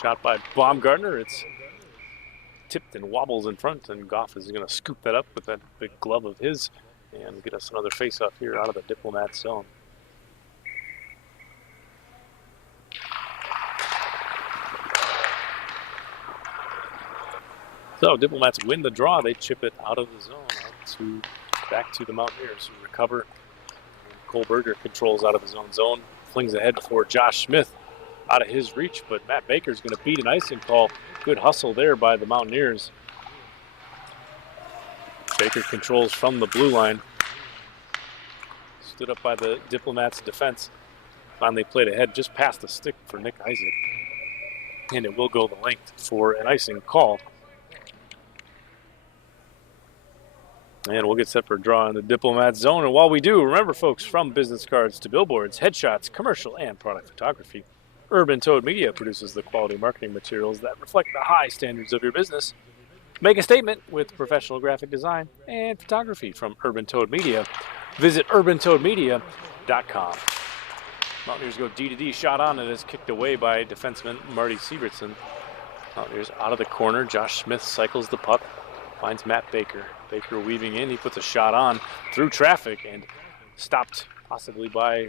Shot by Baumgartner. It's tipped and wobbles in front, and Goff is going to scoop that up with that big glove of his and get us another face-off here out of the Diplomat zone. So Diplomats win the draw. They chip it out of the zone back to the Mountaineers, who recover. Cole Berger controls out of his own zone, flings ahead for Josh Smith out of his reach, but Matt Baker's going to beat an icing call. Good hustle there by the Mountaineers. Baker controls from the blue line. Stood up by the Diplomats' defense. Finally played ahead just past the stick for Nick Isaac. And it will go the length for an icing call. And we'll get set for a draw in the Diplomat zone. And while we do, remember folks, from business cards to billboards, headshots, commercial and product photography, Urban Toad Media produces the quality marketing materials that reflect the high standards of your business. Make a statement with professional graphic design and photography from Urban Toad Media. Visit urbantoadmedia.com. Mountaineers go D-to-D, shot on, and is kicked away by defenseman Marty Sievertson. Mountaineers out of the corner. Josh Smith cycles the puck, finds Matt Baker. Baker weaving in, he puts a shot on through traffic and stopped possibly by,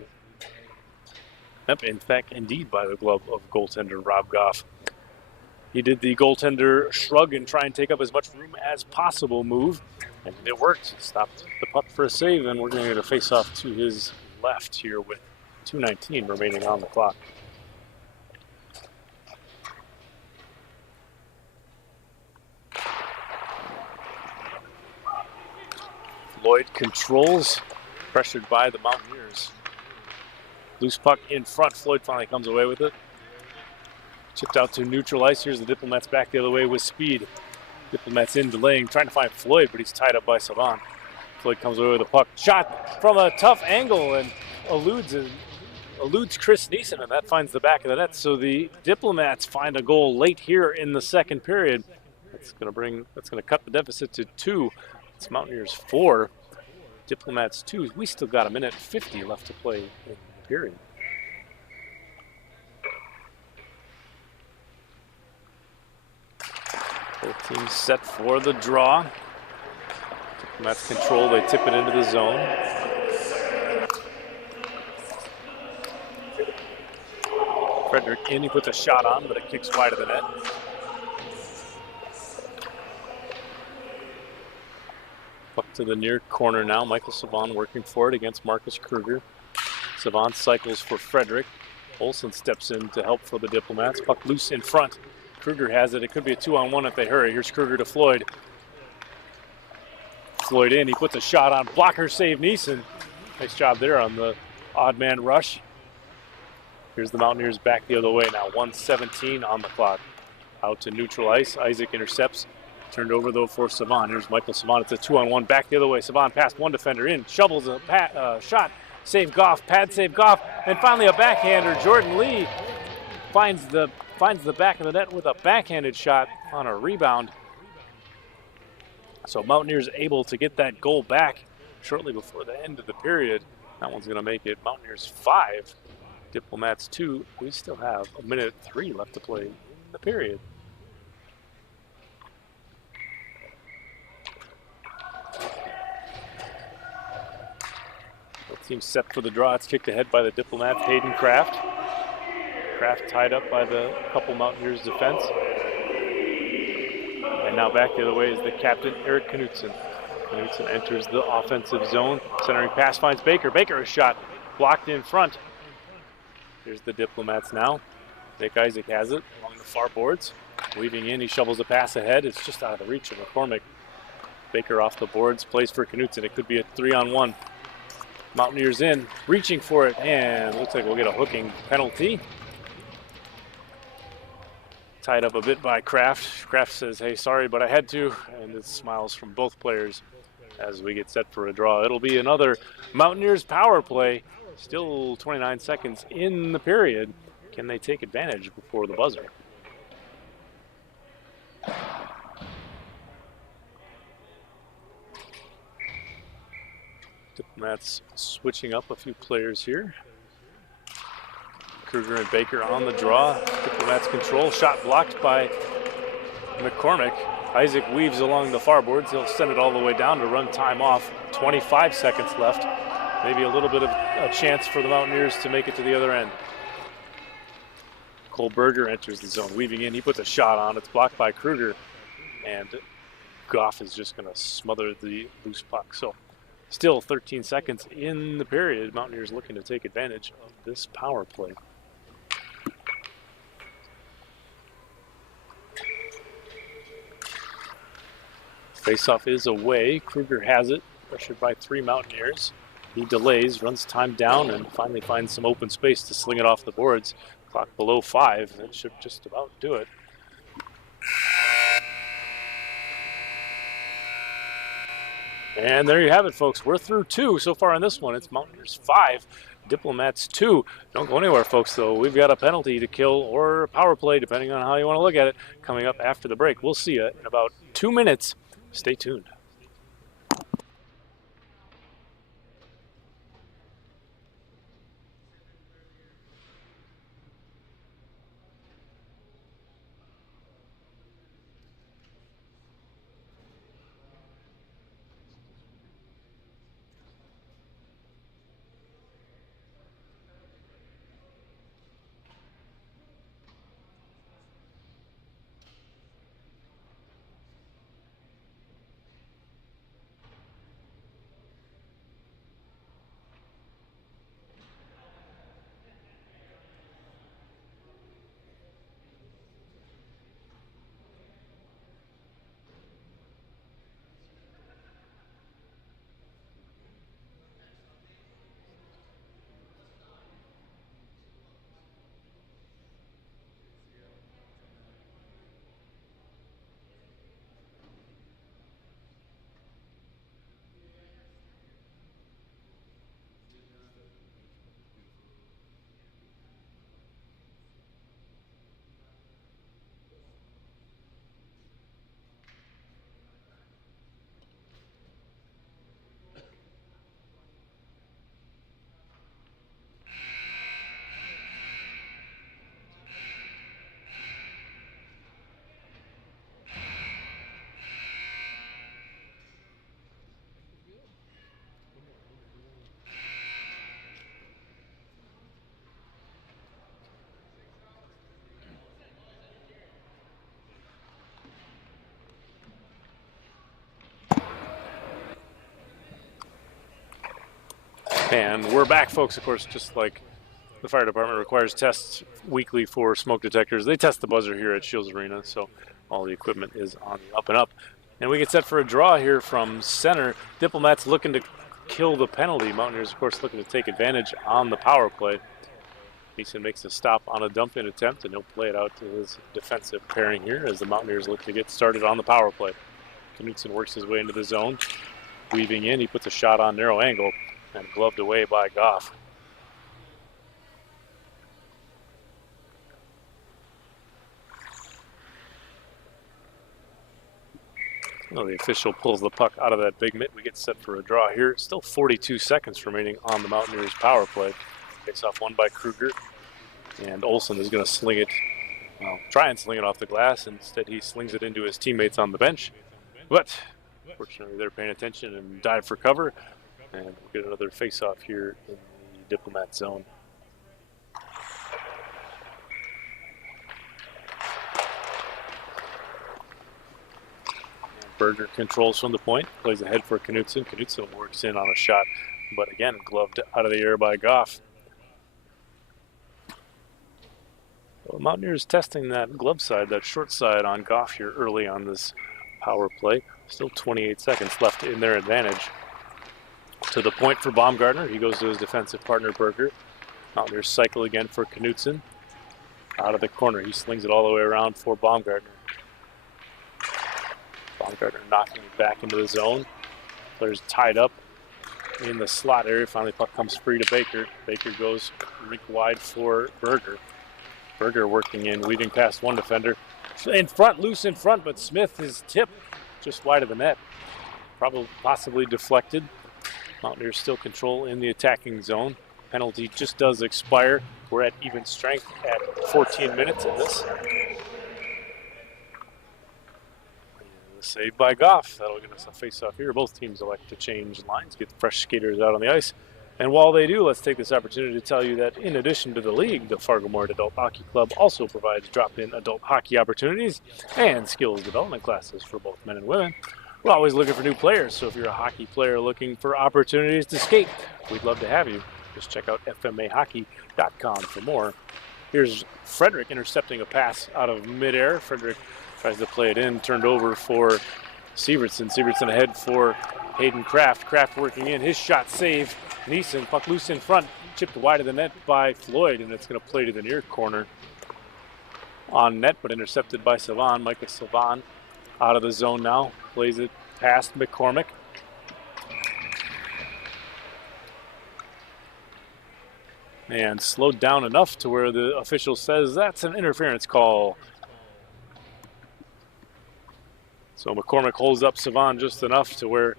in fact, indeed by the glove of goaltender Rob Goff. He did the goaltender shrug and try and take up as much room as possible move, and it worked. Stopped the puck for a save, and we're going to get a face-off to his left here with 2:19 remaining on the clock. Lloyd controls, pressured by the Mountaineers. Loose puck in front. Floyd finally comes away with it. Chipped out to neutral ice. Here's the Diplomats back the other way with speed. Diplomats in delaying, trying to find Floyd, but he's tied up by Savant. Floyd comes away with a puck. Shot from a tough angle and eludes Chris Neeson, and that finds the back of the net. So the Diplomats find a goal late here in the second period. That's going to cut the deficit to 2. It's Mountaineers 4, Diplomats 2. We still got a minute 50 left to play in the period. Both teams set for the draw. Diplomats control, they tip it into the zone. Frederick in, he puts a shot on, but it kicks wide of the net. Up to the near corner now. Michael Savant working for it against Marcus Kruger. Savant cycles for Frederick. Olsen steps in to help for the Diplomats. Puck loose in front. Kruger has it. It could be a 2-on-1 if they hurry. Here's Kruger to Floyd. Floyd in. He puts a shot on. Blocker save Neeson. Nice job there on the odd man rush. Here's the Mountaineers back the other way now. 1:17 on the clock. Out to neutral ice. Isaac intercepts. Turned over, though, for Savant. Here's Michael Savant. It's a 2-on-1 back the other way. Savant past one defender in. Shovels a shot. Save Goff. Pad save Goff. And finally a backhander. Jordan Lee finds the back of the net with a backhanded shot on a rebound. So Mountaineers able to get that goal back shortly before the end of the period. That one's going to make it Mountaineers 5, Diplomats 2. We still have a minute 3 left to play in the period. Team set for the draw. It's kicked ahead by the Diplomats, Hayden Kraft. Kraft tied up by the couple Mountaineers defense. And now back the other way is the captain, Eric Knutson. Knutson enters the offensive zone. Centering pass finds Baker. Baker is shot. Blocked in front. Here's the Diplomats now. Nick Isaac has it along the far boards. Weaving in, he shovels a pass ahead. It's just out of the reach of McCormick. Baker off the boards, plays for Knutson. It could be a 3-on-1. Mountaineers in, reaching for it, and looks like we'll get a hooking penalty. Tied up a bit by Kraft. Kraft says, hey, sorry, but I had to. And it smiles from both players as we get set for a draw. It'll be another Mountaineers power play. Still 29 seconds in the period. Can they take advantage before the buzzer? Diplomats switching up a few players here. Kruger and Baker on the draw. Diplomats control. Shot blocked by McCormick. Isaac weaves along the far boards. He'll send it all the way down to run time off. 25 seconds left. Maybe a little bit of a chance for the Mountaineers to make it to the other end. Cole Berger enters the zone. Weaving in. He puts a shot on. It's blocked by Kruger. And Goff is just going to smother the loose puck. So still 13 seconds in the period. Mountaineers looking to take advantage of this power play. Faceoff is away. Kruger has it, pressured by 3 Mountaineers. He delays, runs time down, and finally finds some open space to sling it off the boards. Clock below 5. That should just about do it. And there you have it, folks. We're through 2 so far in this one. It's Mountaineers 5, Diplomats 2. Don't go anywhere, folks, though. We've got a penalty to kill or a power play, depending on how you want to look at it, coming up after the break. We'll see you in about 2 minutes. Stay tuned. And we're back, folks. Of course, just like the fire department requires tests weekly for smoke detectors, they test the buzzer here at Shields Arena, so all the equipment is on the up and up. And we get set for a draw here from center. Diplomats looking to kill the penalty. Mountaineers, of course, looking to take advantage on the power play. Neeson makes a stop on a dump-in attempt, and he'll play it out to his defensive pairing here as the Mountaineers look to get started on the power play. Knutson works his way into the zone. Weaving in, he puts a shot on narrow angle and gloved away by Goff. Well, the official pulls the puck out of that big mitt. We get set for a draw here. Still 42 seconds remaining on the Mountaineers power play. Face off one by Kruger. And Olsen is going to sling it, well, try and sling it off the glass. Instead, he slings it into his teammates on the bench. But fortunately, they're paying attention and dive for cover. And we'll get another face-off here in the Diplomat zone. Berger controls from the point, plays ahead for Knutson. Knutson works in on a shot, but again, gloved out of the air by Goff. Well, Mountaineers testing that glove side, that short side on Goff here early on this power play. Still 28 seconds left in their advantage. To the point for Baumgartner. He goes to his defensive partner, Berger. Mountaineers cycle again for Knutson. Out of the corner, he slings it all the way around for Baumgartner. Baumgartner knocking it back into the zone. Players tied up in the slot area. Finally, puck comes free to Baker. Baker goes rink wide for Berger. Berger working in, weaving past one defender. In front, loose in front, but Smith is tipped just wide of the net. Probably, possibly deflected. Mountaineers still control in the attacking zone. Penalty just does expire. We're at even strength at 14 minutes in this. Saved by Goff. That'll get us a face-off here. Both teams elect to change lines, get fresh skaters out on the ice. And while they do, let's take this opportunity to tell you that in addition to the league, the Fargo-Moorhead Adult Hockey Club also provides drop-in adult hockey opportunities and skills development classes for both men and women. We're always looking for new players, so if you're a hockey player looking for opportunities to skate, we'd love to have you. Just check out fmahockey.com for more. Here's Frederick intercepting a pass out of midair. Frederick tries to play it in, turned over for Sievertson. Sievertson ahead for Hayden Kraft. Kraft working in, his shot saved. Neeson, puck loose in front, chipped wide of the net by Floyd, and it's going to play to the near corner. On net, but intercepted by Savan. Micah Savan out of the zone now. Plays it past McCormick. And slowed down enough to where the official says that's an interference call. So McCormick holds up Savan just enough to where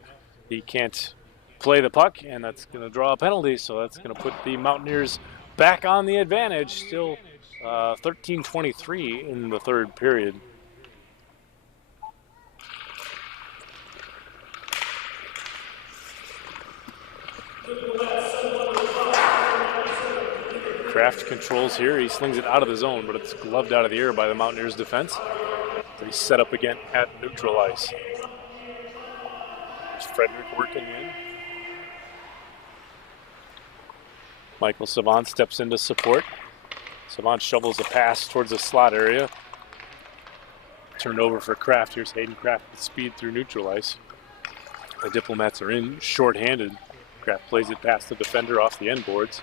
he can't play the puck, and that's going to draw a penalty. So that's going to put the Mountaineers back on the advantage. Still 13:23 in the third period. Kraft controls here. He slings it out of the zone, but it's gloved out of the air by the Mountaineers defense. He's set up again at neutral ice. There's Frederick working in. Michael Savan steps in to support. Savan shovels a pass towards the slot area. Turned over for Kraft. Here's Hayden Kraft with speed through neutral ice. The Diplomats are in short-handed. Kraft plays it past the defender off the end boards.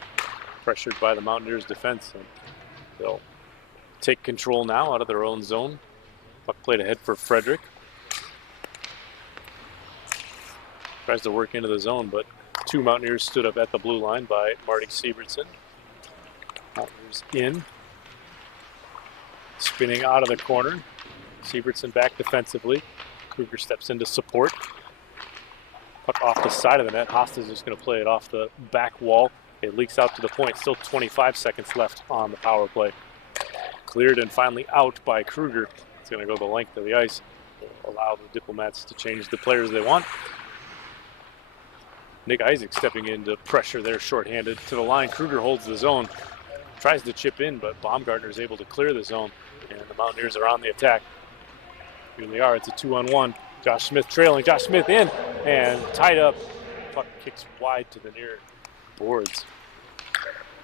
Pressured by the Mountaineers defense. And they'll take control now out of their own zone. Puck played ahead for Frederick. Tries to work into the zone, but two Mountaineers stood up at the blue line by Marty Sievertson. Mountaineers in. Spinning out of the corner. Sievertson back defensively. Kruger steps in to support. Puck off the side of the net. Hosta's just going to play it off the back wall. It leaks out to the point. Still 25 seconds left on the power play. Cleared and finally out by Kruger. It's going to go the length of the ice. Allow the Diplomats to change the players they want. Nick Isaac stepping in to pressure there shorthanded to the line. Kruger holds the zone. Tries to chip in, but Baumgartner is able to clear the zone. And the Mountaineers are on the attack. Here they are. It's a 2-on-1. Josh Smith trailing. Josh Smith in and tied up. Puck kicks wide to the near boards.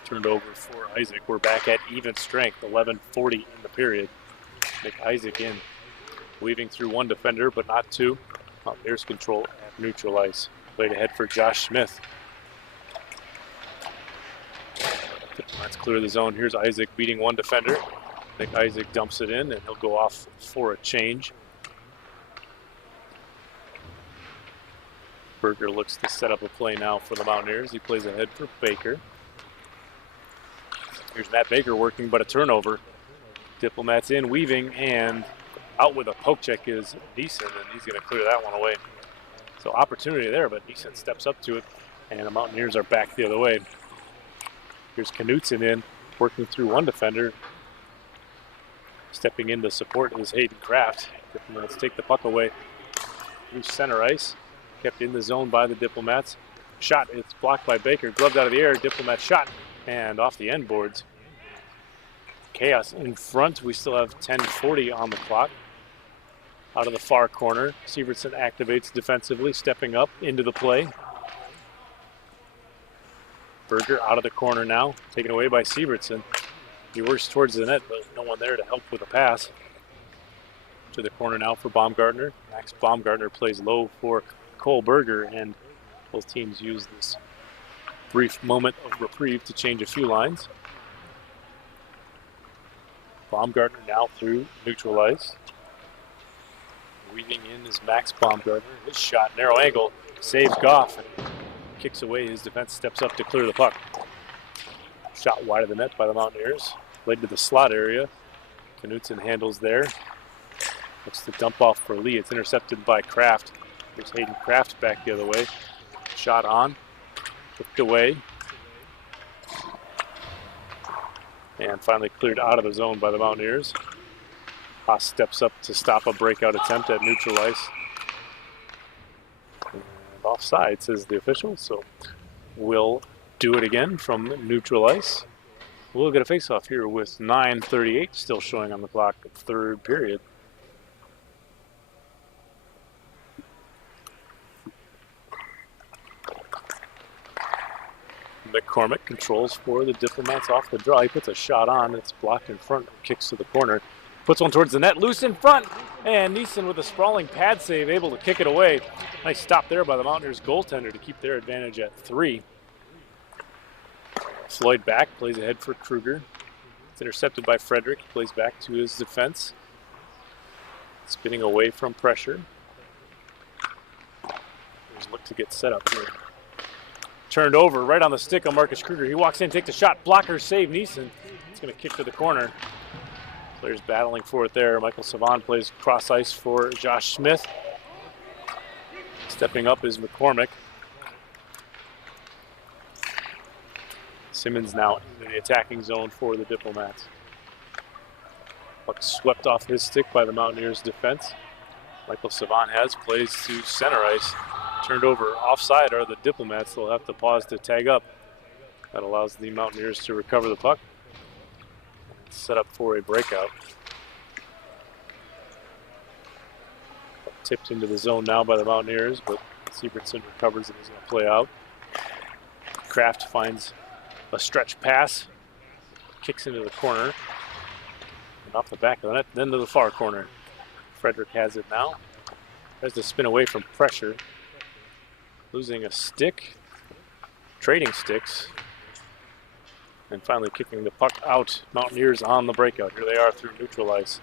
Turned over for Isaac. We're back at even strength, 11:40 in the period. Nick Isaac in, weaving through one defender, but not two. Mountaineers control at neutral ice. Played ahead for Josh Smith. Let's clear the zone. Here's Isaac beating one defender. Nick Isaac dumps it in, and he'll go off for a change. Berger looks to set up a play now for the Mountaineers. He plays ahead for Baker. Here's Matt Baker working, but a turnover. Diplomats in, weaving, and out with a poke check is Neeson, and he's going to clear that one away. So opportunity there, but Neeson steps up to it, and the Mountaineers are back the other way. Here's Knutson in, working through one defender. Stepping in to support is Hayden Kraft. Diplomats take the puck away through center ice. Kept in the zone by the Diplomats. Shot, it's blocked by Baker. Gloved out of the air, Diplomat shot, and off the end boards. Chaos in front. We still have 10:40 on the clock. out of the far corner. Sievertson activates defensively, stepping up into the play. Berger out of the corner now, taken away by Sievertson. He works towards the net, but no one there to help with a pass. To the corner now for Baumgartner. Max Baumgartner plays low for Cole Berger, and both teams use this brief moment of reprieve to change a few lines. Baumgartner now through neutral ice. Weaving in is Max Baumgartner. His shot, narrow angle, saves Goff and kicks away. His defense steps up to clear the puck. Shot wide of the net by the Mountaineers. Played to the slot area. Knutson handles there. Looks to dump off for Lee. It's intercepted by Kraft. There's Hayden Kraft back the other way. Shot on. Kicked away. And finally cleared out of the zone by the Mountaineers. Haas steps up to stop a breakout attempt at neutral ice. And offside, says the official, so we'll do it again from neutral ice. We'll get a face-off here with 9:38 still showing on the clock, third period. McCormick controls for the Diplomats off the draw. He puts a shot on. It's blocked in front. Kicks to the corner. Puts one towards the net. Loose in front. And Neeson with a sprawling pad save able to kick it away. Nice stop there by the Mountaineers goaltender to keep their advantage at 3. Floyd back. Plays ahead for Kruger. It's intercepted by Frederick. He plays back to his defense. Spinning away from pressure. There's look to get set up here. Turned over right on the stick of Marcus Kruger. He walks in, takes a shot. Blocker save Neeson. It's going to kick to the corner. Players battling for it there. Michael Savan plays cross ice for Josh Smith. Stepping up is McCormick. Simmons now in the attacking zone for the Diplomats. Puck swept off his stick by the Mountaineers defense. Michael Savan plays to center ice. Turned over offside are the Diplomats. They'll have to pause to tag up. That allows the Mountaineers to recover the puck. Set up for a breakout. Tipped into the zone now by the Mountaineers, but Sievertson recovers and is going to play out. Kraft finds a stretch pass. Kicks into the corner. And off the back of the net, then to the far corner. Frederick has it now. Tries to spin away from pressure. Losing a stick, trading sticks, and finally kicking the puck out. Mountaineers on the breakout. Here they are through neutral ice.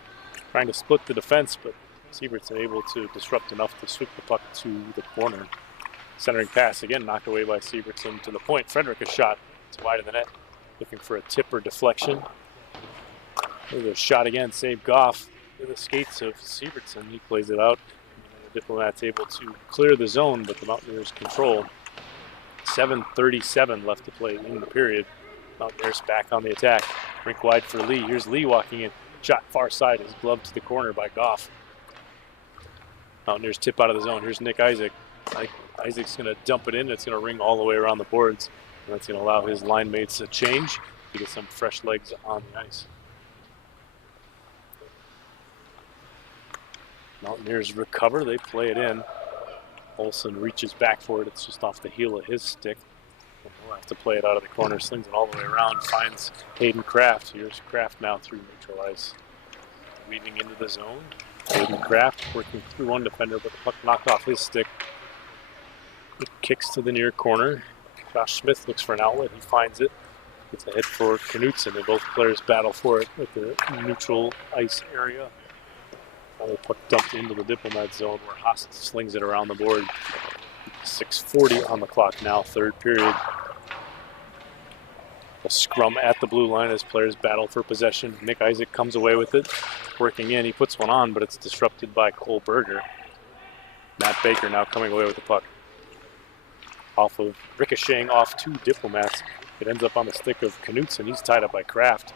Trying to split the defense, but Sievertson able to disrupt enough to sweep the puck to the corner. Centering pass again, knocked away by Sievertson to the point. Frederick a shot. It's wide of the net. Looking for a tip or deflection. There's a shot again, save Goff. In the skates of Sievertson, he plays it out. Diplomats able to clear the zone, but the Mountaineers control. 7:37 left to play in the period. Mountaineers back on the attack. Rink wide for Lee. Here's Lee walking in. Shot far side is gloved to the corner by Goff. Mountaineers tip out of the zone. Here's Nick Isaac. Isaac's going to dump it in. It's going to ring all the way around the boards. And that's going to allow his line mates a change to get some fresh legs on the ice. Mountaineers recover, they play it in. Olsen reaches back for it, it's just off the heel of his stick. We'll have to play it out of the corner, slings it all the way around, finds Hayden Kraft. Here's Kraft now through neutral ice. Weaving into the zone. Hayden Kraft working through one defender, but the puck knocked off his stick. It kicks to the near corner. Josh Smith looks for an outlet, he finds it. Gets a hit for Knutson, and both players battle for it at the neutral ice area. The puck dumped into the Diplomat zone where Haas slings it around the board. 6:40 on the clock now, third period. A scrum at the blue line as players battle for possession. Nick Isaac comes away with it. Working in, he puts one on, but it's disrupted by Cole Berger. Matt Baker now coming away with the puck. Off of ricocheting off two Diplomats. It ends up on the stick of Knutson. He's tied up by Kraft.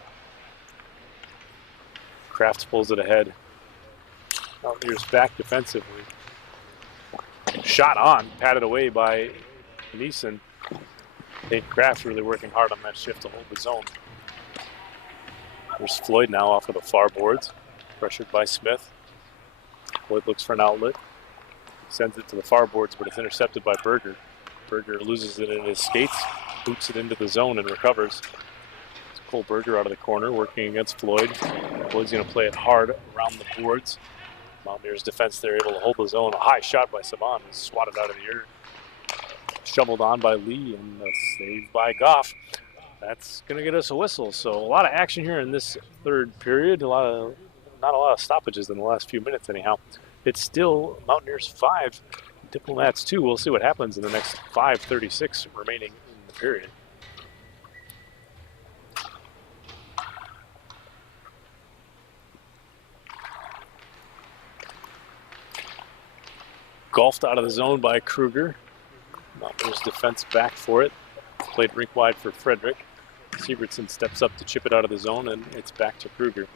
Kraft pulls it ahead. Mountaineers back defensively. Shot on, patted away by Neeson. Dave Kraft really working hard on that shift to hold the zone. There's Floyd now off of the far boards, pressured by Smith. Floyd looks for an outlet. Sends it to the far boards, but it's intercepted by Berger. Berger loses it in his skates, boots it into the zone and recovers. It's Cole Berger out of the corner, working against Floyd. Floyd's going to play it hard around the boards. Mountaineers defense, they're able to hold the zone. A high shot by Saban, swatted out of the air. Shoveled on by Lee, and a save by Goff. That's going to get us a whistle. So a lot of action here in this third period. Not a lot of stoppages in the last few minutes anyhow. It's still Mountaineers 5, Diplomats 2. We'll see what happens in the next 5:36 remaining in the period. Golfed out of the zone by Kruger. Mountaineers defense back for it. Played rink wide for Frederick. Sievertson steps up to chip it out of the zone, and it's back to Kruger.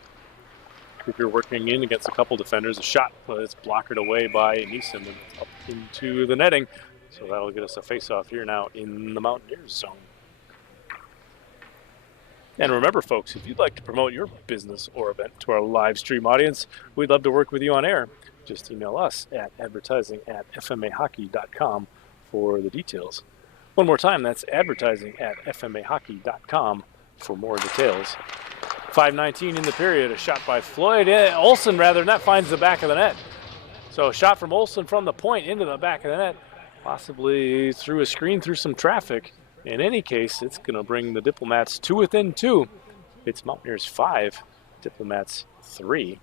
Kruger working in against a couple defenders. A shot, but it's blockered away by Neeson and up into the netting. So that'll get us a face-off here now in the Mountaineers zone. And remember, folks, if you'd like to promote your business or event to our live stream audience, we'd love to work with you on air. Just email us at advertising@fmahockey.com for the details. One more time, that's advertising@fmahockey.com for more details. 5:19 in the period, a shot by Floyd, Olsen rather, and that finds the back of the net. So a shot from Olsen from the point into the back of the net, possibly through a screen, through some traffic. In any case, it's going to bring the Diplomats to within 2. It's Mountaineers 5, Diplomats 3.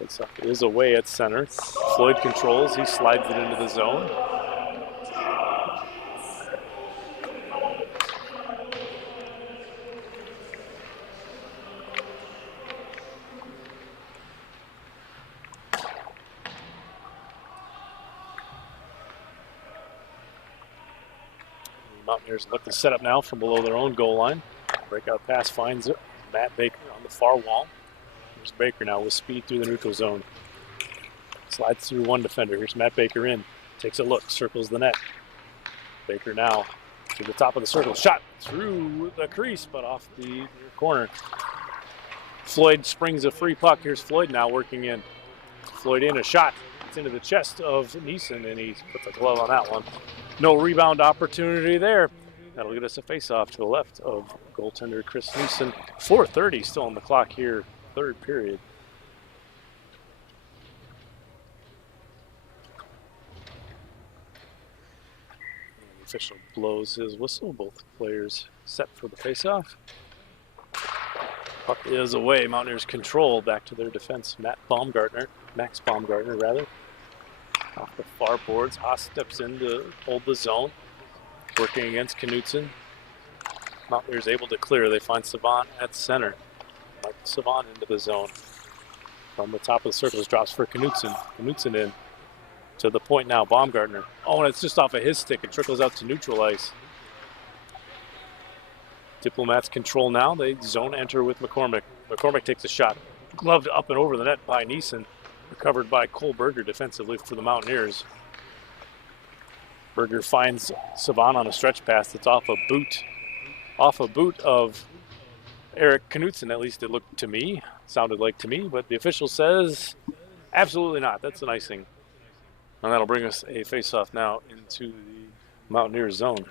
It is away at center. Floyd controls, he slides it into the zone. Mountaineers look to set up now from below their own goal line. Breakout pass finds Matt Baker on the far wall. Here's Baker now with speed through the neutral zone. Slides through one defender. Here's Matt Baker in. Takes a look, circles the net. Baker now to the top of the circle. Shot through the crease, but off the near corner. Floyd springs a free puck. Here's Floyd now working in. Floyd in, a shot. It's into the chest of Neeson, and he puts a glove on that one. No rebound opportunity there. That'll get us a face-off to the left of goaltender Chris Neeson. 4:30 still on the clock here, third period. And the official blows his whistle. Both players set for the face-off. Puck is away. Mountaineers control back to their defense. Max Baumgartner rather. Off the far boards, Haas steps in to hold the zone. Working against Knutson. Mountaineers able to clear. They find Saban at center. Saban into the zone. From the top of the circles, drops for Knutson. Knutson in to the point now. Baumgartner. Oh, and it's just off of his stick. It trickles out to neutral ice. Diplomats control now. They zone enter with McCormick. McCormick takes a shot. Gloved up and over the net by Neeson. Recovered by Cole Berger defensively for the Mountaineers. Berger finds Saban on a stretch pass that's off a boot of Eric Knutson. At least it looked to me, sounded like to me, but the official says absolutely not. That's an icing. And that'll bring us a face-off now into the Mountaineers zone.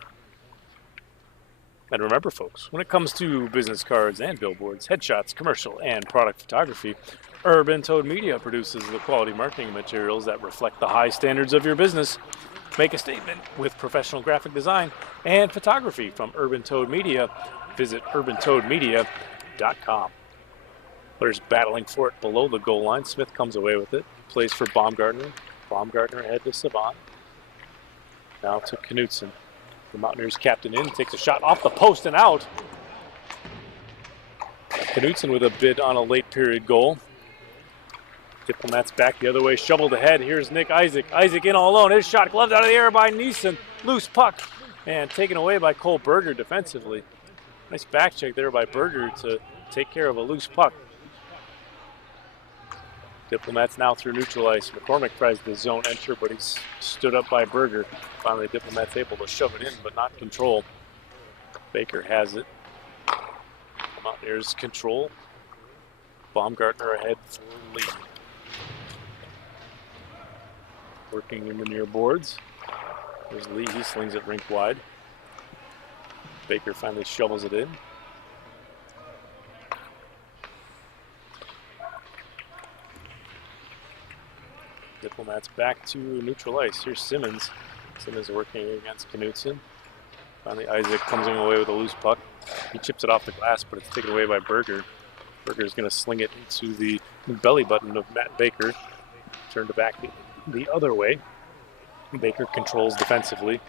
And remember, folks, when it comes to business cards and billboards, headshots, commercial, and product photography, Urban Toad Media produces the quality marketing materials that reflect the high standards of your business. Make a statement with professional graphic design and photography from Urban Toad Media. Visit urbantoadmedia.com. Players battling for it below the goal line. Smith comes away with it. Plays for Baumgartner. Baumgartner ahead to Saban. Now to Knutson. The Mountaineers captain in, takes a shot off the post and out. Knutson with a bid on a late period goal. Diplomats back the other way, shoveled ahead. Here's Nick Isaac. Isaac in all alone. His shot gloved out of the air by Neeson. Loose puck and taken away by Cole Berger defensively. Nice back check there by Berger to take care of a loose puck. Diplomats now through neutral ice. McCormick tries the zone enter, but he's stood up by Berger. Finally, Diplomats able to shove it in, but not control. Baker has it. Mountaineers control. Baumgartner ahead for Lee. Working in the near boards. There's Lee, he slings it rink wide. Baker finally shovels it in. Diplomats back to neutral ice. Here's Simmons. Simmons working against Knutson. Finally, Isaac comes away with a loose puck. He chips it off the glass, but it's taken away by Berger. Berger's going to sling it into the belly button of Matt Baker. Turned it back the other way. Baker controls defensively.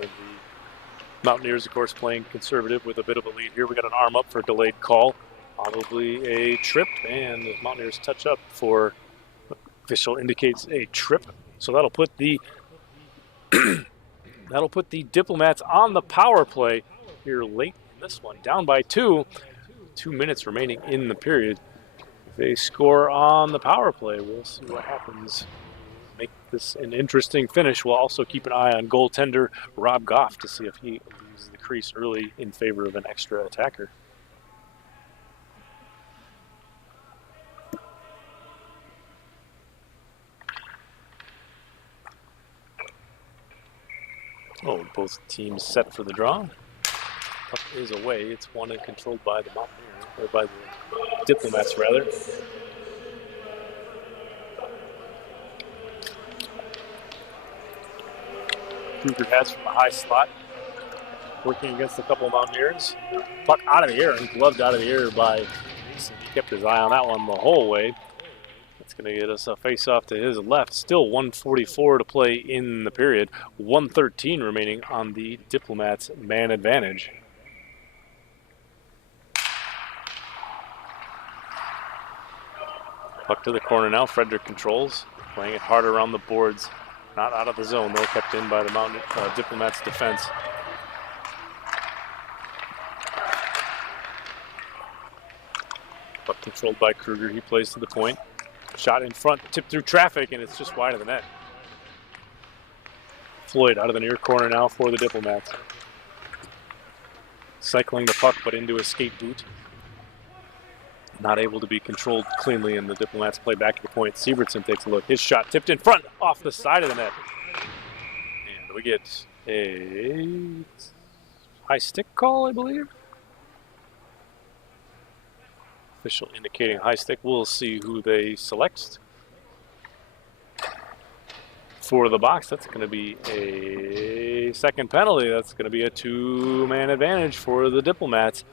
And the Mountaineers, of course, playing conservative with a bit of a lead here. We got an arm up for a delayed call. Probably a trip, and the Mountaineers touch up for, official indicates a trip. So that'll put the Diplomats on the power play here late in this one. Down by 2. 2 minutes remaining in the period. If they score on the power play, we'll see what happens. Make this an interesting finish. We'll also keep an eye on goaltender Rob Goff to see if he leaves the crease early in favor of an extra attacker. Oh, both teams set for the draw. Puck is away. It's won and controlled by the Mountaineers, or by the Diplomats, rather. Kruger has from the high slot, working against a couple of Mountaineers. Puck out of the air and gloved out of the air by Mason. He kept his eye on that one the whole way. That's going to get us a face-off to his left. Still 1:44 to play in the period. 1:13 remaining on the Diplomats' man advantage. Puck to the corner now. Frederick controls, playing it hard around the boards. Not out of the zone, though. Kept in by the Diplomats' defense. Puck controlled by Kruger. He plays to the point. Shot in front, tipped through traffic, and it's just wide of the net. Floyd out of the near corner now for the Diplomats. Cycling the puck, but into a skate boot. Not able to be controlled cleanly, and the Diplomats play back to the point. Sievertson takes a look. His shot tipped in front, off the side of the net. And we get a high stick call, I believe. Official indicating high stick. We'll see who they select for the box. That's going to be a second penalty. That's going to be a 2-man advantage for the Diplomats.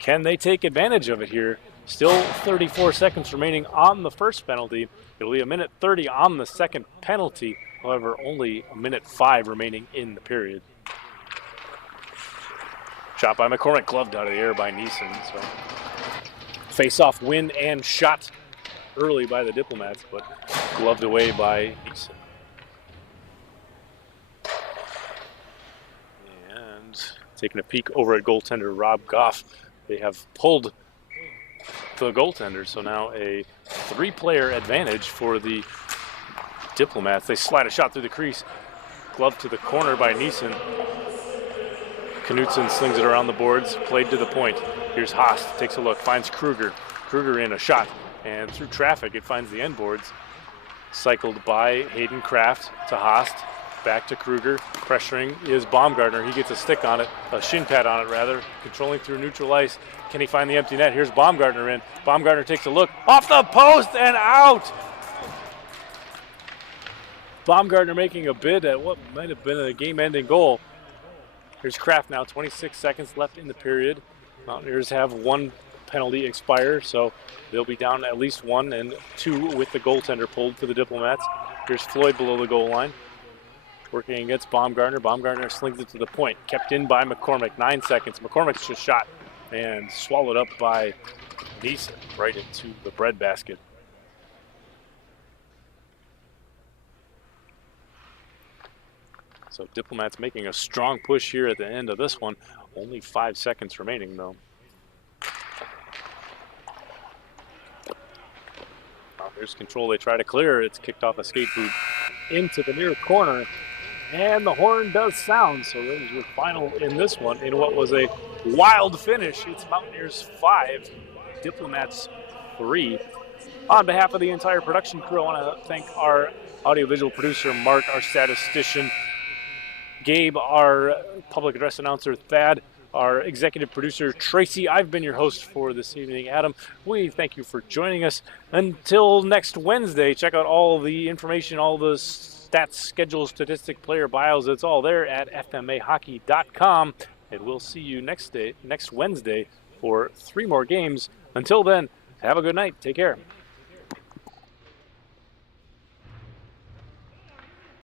Can they take advantage of it here? Still 34 seconds remaining on the first penalty. It'll be 1:30 on the second penalty. However, only 1:05 remaining in the period. Shot by McCormick, gloved out of the air by Neeson. So face-off win and shot early by the Diplomats, but gloved away by Neeson. And taking a peek over at goaltender Rob Goff, they have pulled the goaltender, so now a 3-player advantage for the Diplomats. They slide a shot through the crease, gloved to the corner by Neeson. Knutson slings it around the boards, played to the point. Here's Haast, takes a look, finds Kruger. Kruger in a shot, and through traffic it finds the end boards. Cycled by Hayden Kraft to Haast, back to Kruger. Pressuring is Baumgartner. He gets a stick on it, a shin pad on it rather, controlling through neutral ice. Can he find the empty net? Here's Baumgartner in. Baumgartner takes a look, off the post and out! Baumgartner making a bid at what might have been a game-ending goal. Here's Kraft now, 26 seconds left in the period. Mountaineers have 1 penalty expire, so they'll be down at least 1 and 2 with the goaltender pulled for the Diplomats. Here's Floyd below the goal line, working against Baumgartner. Baumgartner slings it to the point, kept in by McCormick, 9 seconds. McCormick's just shot and swallowed up by Neeson right into the breadbasket. So Diplomats making a strong push here at the end of this one. Only 5 seconds remaining, though. Here's control. They try to clear. It's kicked off a skate boot into the near corner. And the horn does sound, so that is your final in this one in what was a wild finish. It's Mountaineers 5, Diplomats 3. On behalf of the entire production crew, I want to thank our audiovisual producer, Mark, our statistician, Gabe, our public address announcer, Thad, our executive producer, Tracy. I've been your host for this evening, Adam. We thank you for joining us. Until next Wednesday, check out all the information, all the stats, schedules, statistic, player bios. It's all there at fmahockey.com. And we'll see you next Wednesday, for 3 more games. Until then, have a good night. Take care.